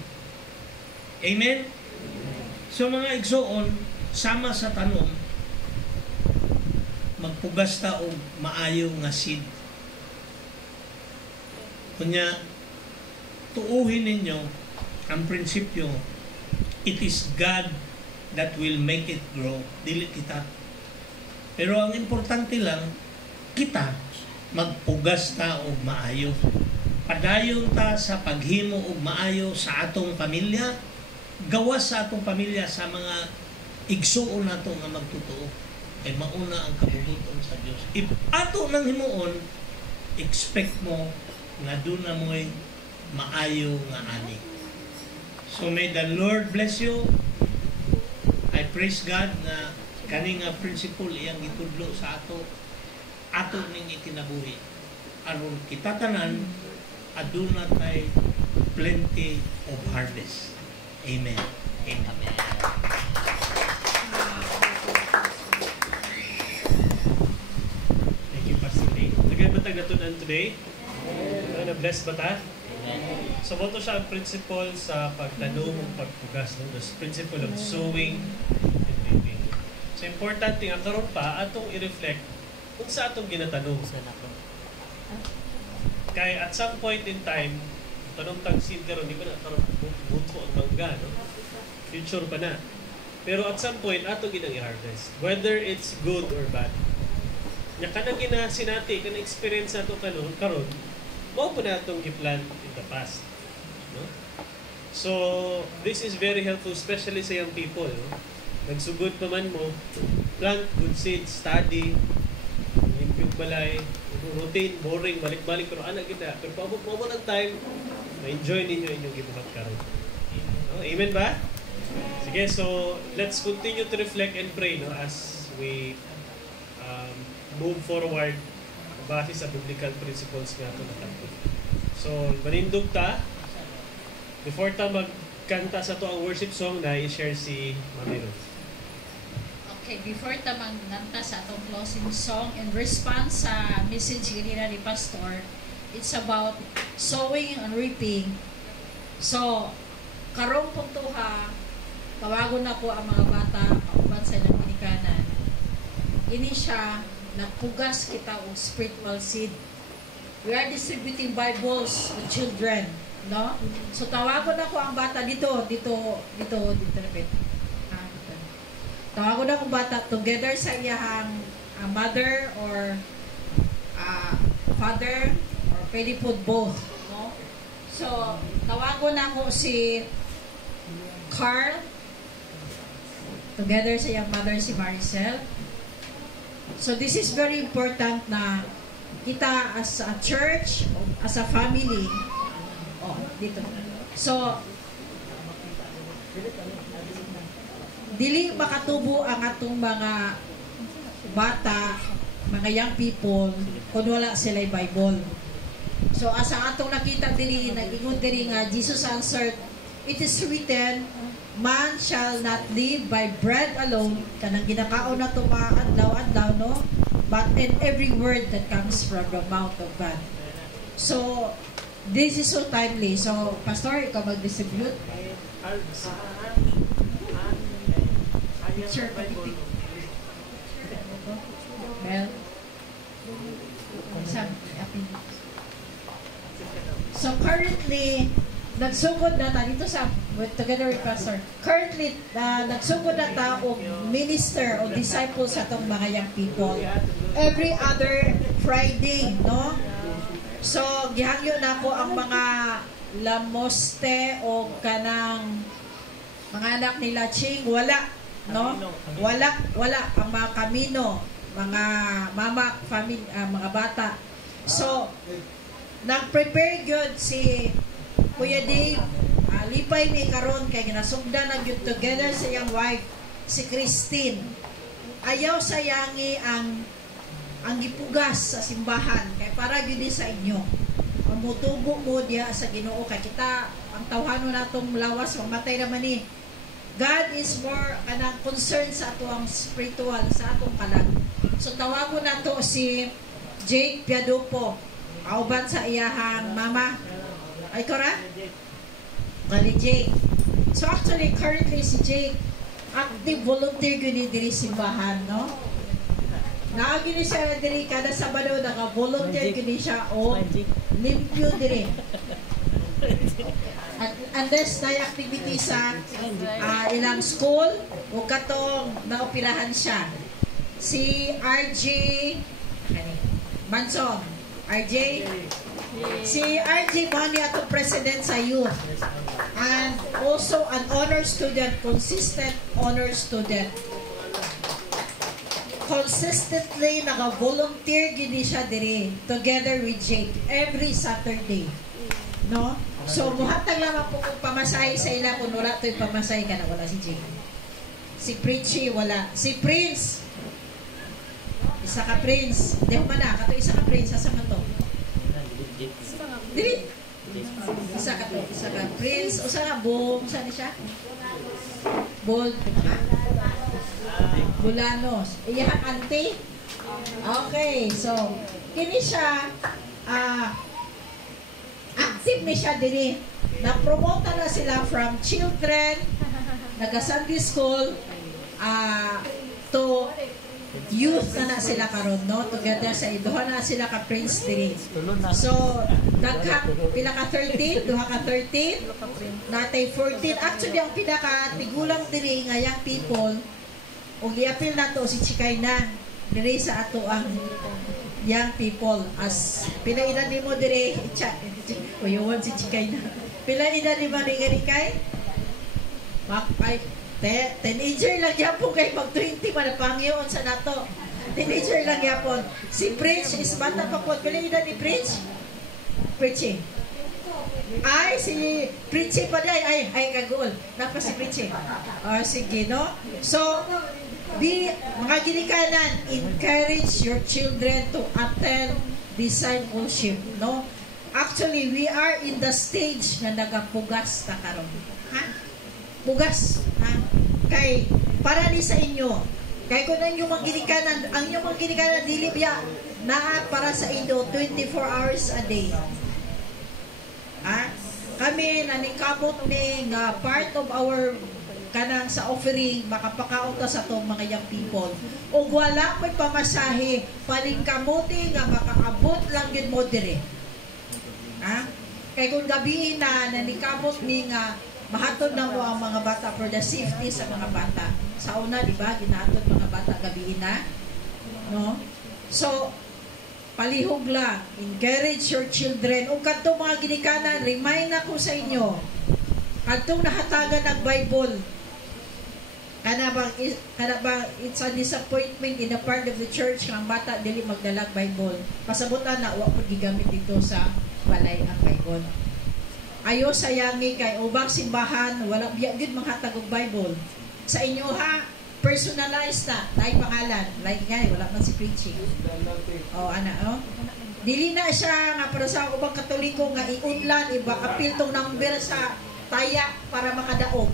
Amen? So mga igsoon, sama sa tanom, magpugas ta og maayo nga seed. Kunya, tuuhin ninyo ang prinsipyo, it is God that will make it grow, dili kita. Pero ang importante lang, kita magpugas ta og maayo. Padayon ta sa paghimo og maayo sa atong pamilya, gawas sa atong pamilya sa mga igsuon nato nga magtotoo. Ay mauna ang kabubuton sa Dios. If ato nang himuon, expect mo nga doon na mo'y maayo nga ani. So may the Lord bless you. I praise God na kani nga principle iyang gitudlo sa ato ning ikinabuhi. Aron kita tanan aduna tay plenty of harvest. Amen. Amen. Thank you, Pastor Lee. Nagay natunan today? Na-bless ba ta? So, mo to siya ang principle sa pagtanom o pagpugas. No? The principle of sowing and reaping. So, important nga karon pa atong i-reflect kung sa atong ginatanom. Kaya at some point in time, tanong tang seed karon, di ba na karon buto ang mangga, no? Future pa na. Pero at some point, atong ginang i-harvest. Whether it's good or bad. nya kanang ginasinati kanang experience nato karon mao po natong giplan in the past, no? So this is very helpful especially sa young people, no? Nagsugod pa man mo, plant good seeds, study, impute balay, routine, boring, balik-balik pero ana kita, pero paabot ang time ma-enjoy ninyo inyong gibuhat karon, no? Amen ba? Sige, so let's continue to reflect and pray, no, as we move forward base sa biblical principles nga ito natanggap. So, manindog ta. Before ta magkanta sa to ang worship song na i-share si Mami Ruth. Okay, before ta magkanta sa atong closing song in response sa message kanina ni Pastor, it's about sowing and reaping. So, karong puntuha, tawagon na po ang mga bata kauban sa ilang ginikanan. Ini siya, nagpugas kita og spiritual seed. We are distributing Bibles to children, no? So tawagon ako ang bata dito repet. Tawagon ako bata together sa iyahang mother or father or pwede po both, no? So tawagon ako si Carl together sa iyang mother si Maricel. So this is very important na kita as a church, as a family, dito. So, dili makatubo ang atong mga bata, mga young people, kung wala sila'y Bible. So, as ang atong nakita diri, nag-ingon diri nga, Jesus answered, it is written, man shall not live by bread alone, kanang ginakaon na ito mga adlaw-adlaw, no? But in every word that comes from the mouth of God. So, this is so timely. So, Pastor, ikaw mag-distribute. Picture, patitik. Well, so currently, nagsugod na ta dito sa together with Pastor. Currently, nagsugod na ta og minister o disciples sa tong mga young people. Every other Friday, no? So, gihangyo na ko ang mga lamoste o kanang mga anak nila Ching, wala, no? Wala ang mga kamino, mga mama, family, mga bata. So, nag-prepare good si Kuya Dave, lipay ni karon kay ginasugdan na gyud together sa iyang wife si Christine. Ayaw sayangi ang gipugas sa simbahan kay para gyud sa inyo. Mutubo mo diha sa Ginoo kay kita ang tawhanon natong lawas mamatay naman ni. God is more kanang concerned sa atong spiritual, sa atong kalag. So tawagon nato si Jake Piadopo, auban sa iyahang mama. Ay, kora? Bali, Jake. So, actually, currently, si Jake, active volunteer gini diri simbahan, no? Naagini siya diri kada Sabado, naka-volunteer gini siya o limpyo diri. Unless na activity sa ilang school, o katong naopirahan siya. Si RJ Manson. RJ? Si RJ Bani atong president sa youth. And also an honor student, consistent honor student. Consistently naka-volunteer gini siya diri together with Jake every Saturday. No? So muhatag lamang po kung pamasahe sa ila kung wala to'y pamasahe ka na wala si Jake. Si Pritchie wala. Si Prince isa ka Prince. Di mo na, kato isa ka Prince. Asa man to? Dili. Isa ka Prince. Usa ka Boom. Saan siya? Bold. Bulanos. Iyang auntie. Okay. So, kini siya active ni siya diri. Na-promote na sila from children, naga-Sunday school, to youth na sila karon, no? Together sa iduha na sila ka Prince diri. So, pila ka 13, duha ka 13, natay 14. Actually, ang pinaka tigulang diri nga young people, o giapil na to si Chikay na. diri sa ato ang young people. As pila edad nimo diri? Kuyawan si Chikay na. Pila edad ni ba ni Kay? Ay, teenager lang yapon kay mag 20 man pangyoon sa nato. Teenager lang yapon. Si Prince is bata pa po. Pila edad ni Prince? Prince. Ay, si Prince pa day. Ay, kagul. Napa si Prince. Sige, no? So, mga ginikanan, encourage your children to attend discipleship, no? Actually, we are in the stage na nagapugas ta karon. Ha? Pugas, ha? Kay, para ni sa inyo, kay kung ang inyong mga ginikanan, dili biya na para sa inyo 24 hours a day. Kami nanikabot ni nga part of our kanang sa offering makapakaon ta sa tong mga young people. Ug wala may pamasahe, paningkamuti nga makaabot lang gyud mo dire. Kay kung gabi na nanikabot ni nga mahatod na mo ang mga bata for the safety sa mga bata. Sa una, di ba, ginahatod mga bata gabi na, no? So, palihog lang, encourage your children. O kadtong mga ginikanan, remind ako sa inyo, kadtong nahatagan ng Bible, kana bang it's a disappointment in the part of the church kang bata dili magdalag Bible. Pasabutan na wa pud gigamit dito sa balay ang Bible. Ayo sayangi kay ubang simbahan wala biya gyud manghatag og Bible. Sa inyo ha, personalized na, tay pangalan, like ngay wala man si preaching. Dili na siya nga para sa ubang Katoliko nga iunlan iba apil tong number sa taya para makadaog.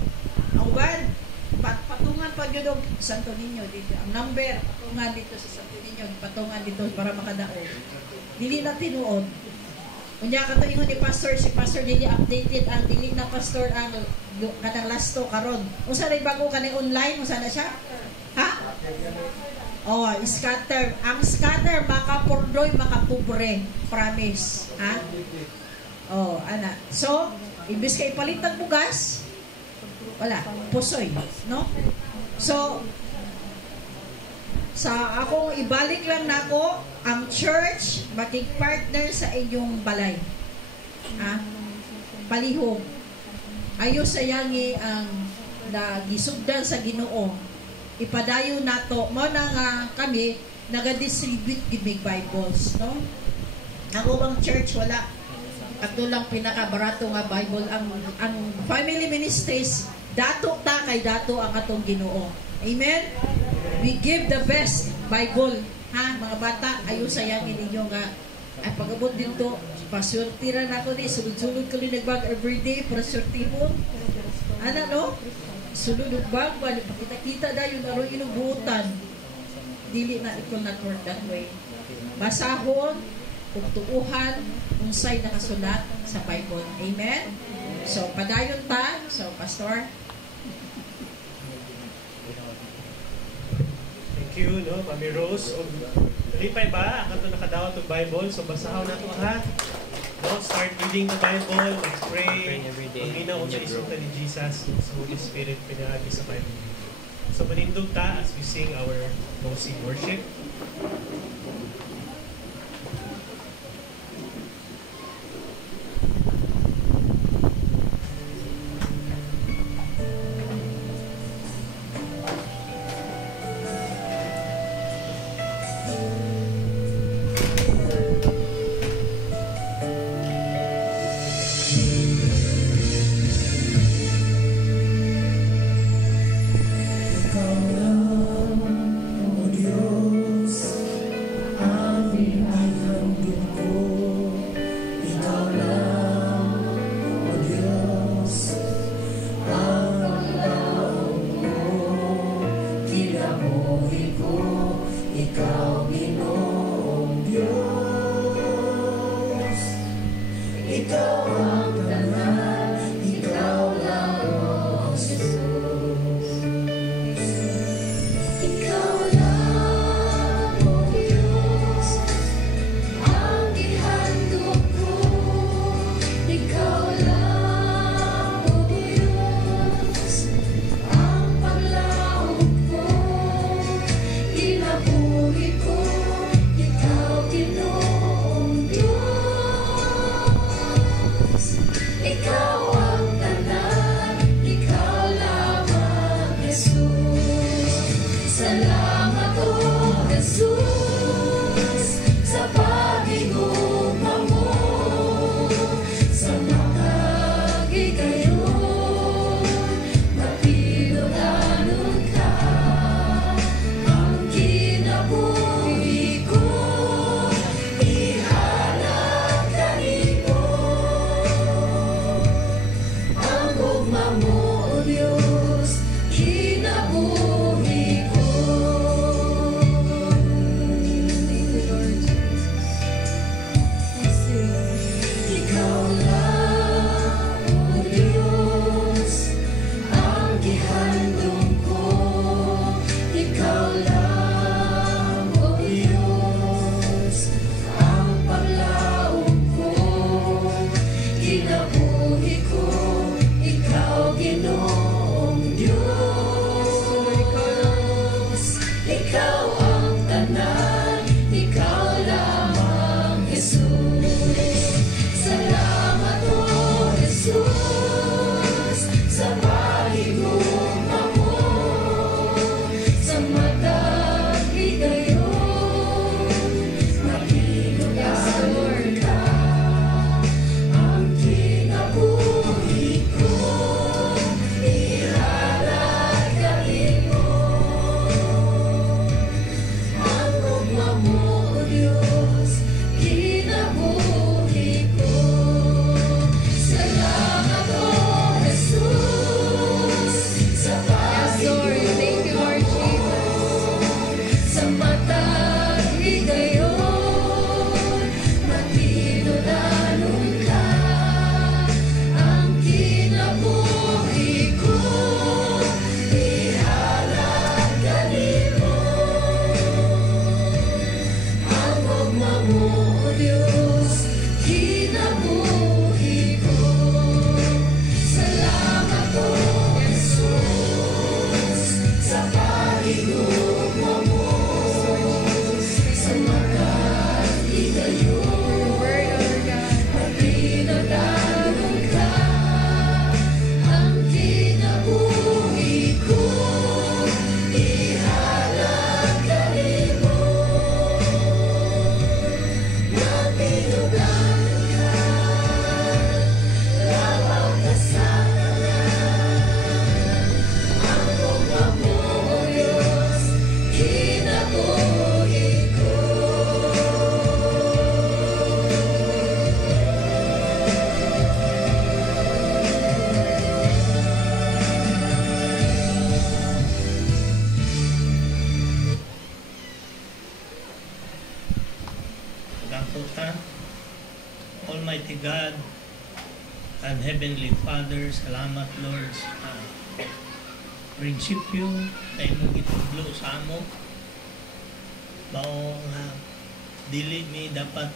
Uban patungan pa gyud og Santo Niño dito. Ang number patungan dito sa Santo Niño, patungan dito para makadaog. Dili na tinuod. Unya kato ingon ni pastor, si pastor dili updated ang dili na pastor ang kanang lasto karon. Unsa ray bago kanang online, unsa na siya? Ha? Scatter. Ang scatter makapurdoy, makapobre. Promise. Ha? Ana. So, imbis kay palitan bugas, wala, pusoy, no? So, sa akong ibalik lang nako ang church makig-partner sa inyong balay. Palihog. Ayo sayangi ang nagisugdan sa Ginoo. Ipadayon nato mo na nga kami naga-distribute gid Bibles, no? Ang ubang church wala. Ato lang pinakabarato nga Bible ang family ministries dato ta kay dato ang atong Ginoo. Amen. We give the best Bible, ha, mga bata, ayo sayangin ninyo nga ay pagabot dito, pasurtira na ako ni sulod-sulod ko rin nagbag everyday para surtihon. No? Sulod bag ba, pakita-kita da yung aron inubutan. Dili na ito not work that way. Basahon, ug tuuhan, unsay nakasulat sa Bible. Amen? So, padayon ta. So, Pastor, thank you, no, Mami Rose. Lipay ba? Ang ito nakadawat ng Bible. So, basahon na ito, ha? No, start reading the Bible. Let's pray. Every day. Ang ginaw sa isuta ni Jesus, sa Holy Spirit, pinahagi sa Bible. So, manindog ta as we sing our closing worship. Almighty God and Heavenly Father, salamat Lord sa prinsipyo na imong gitudlo sa amo. Mao nga dili mi dapat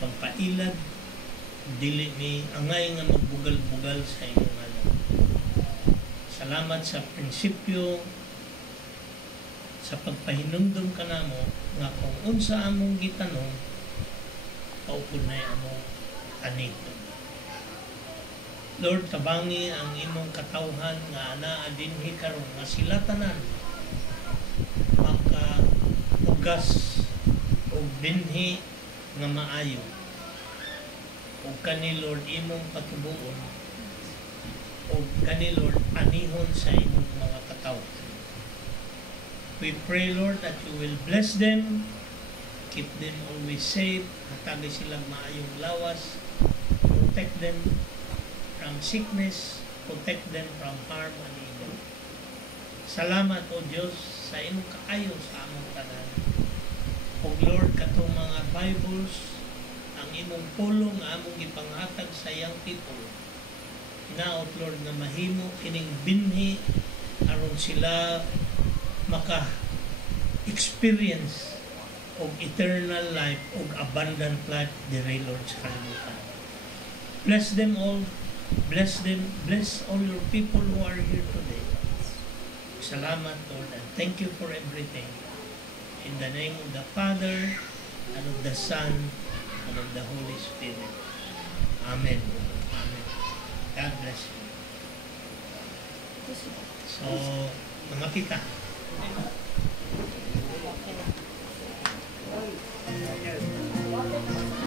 pagpailad, dili mi angay nga magbugal-bugal sa imong ngalan. Salamat sa prinsipyo sa pagpahinumdum ka namo nga kung unsa among gitanong paupunay among anito. Lord, tabangi ang imong katawhan nga anaa dinhi karon nga sila tanan maka-ugas og dinhi nga maayo. O kani Lord imong patubuon o kani Lord anihon sa imong mga katawhan. We pray Lord that you will bless them, keep them always safe, hatagi silang maayong lawas, protect them from sickness, protect them from harm and evil. Salamat o Diyos sa imong kaayo sa among tanan. O Lord, katong mga Bibles, ang imong pulong nga among ipanghatag sa young people. Naot Lord na mahimo kining binhi aron sila maka-experience of eternal life, of abundant life, dire Lord sa kalibutan. Bless them all. Bless them. Bless all your people who are here today. Salamat, Lord, and thank you for everything. In the name of the Father, and of the Son, and of the Holy Spirit. Amen. Amen. God bless you. So, mga kita,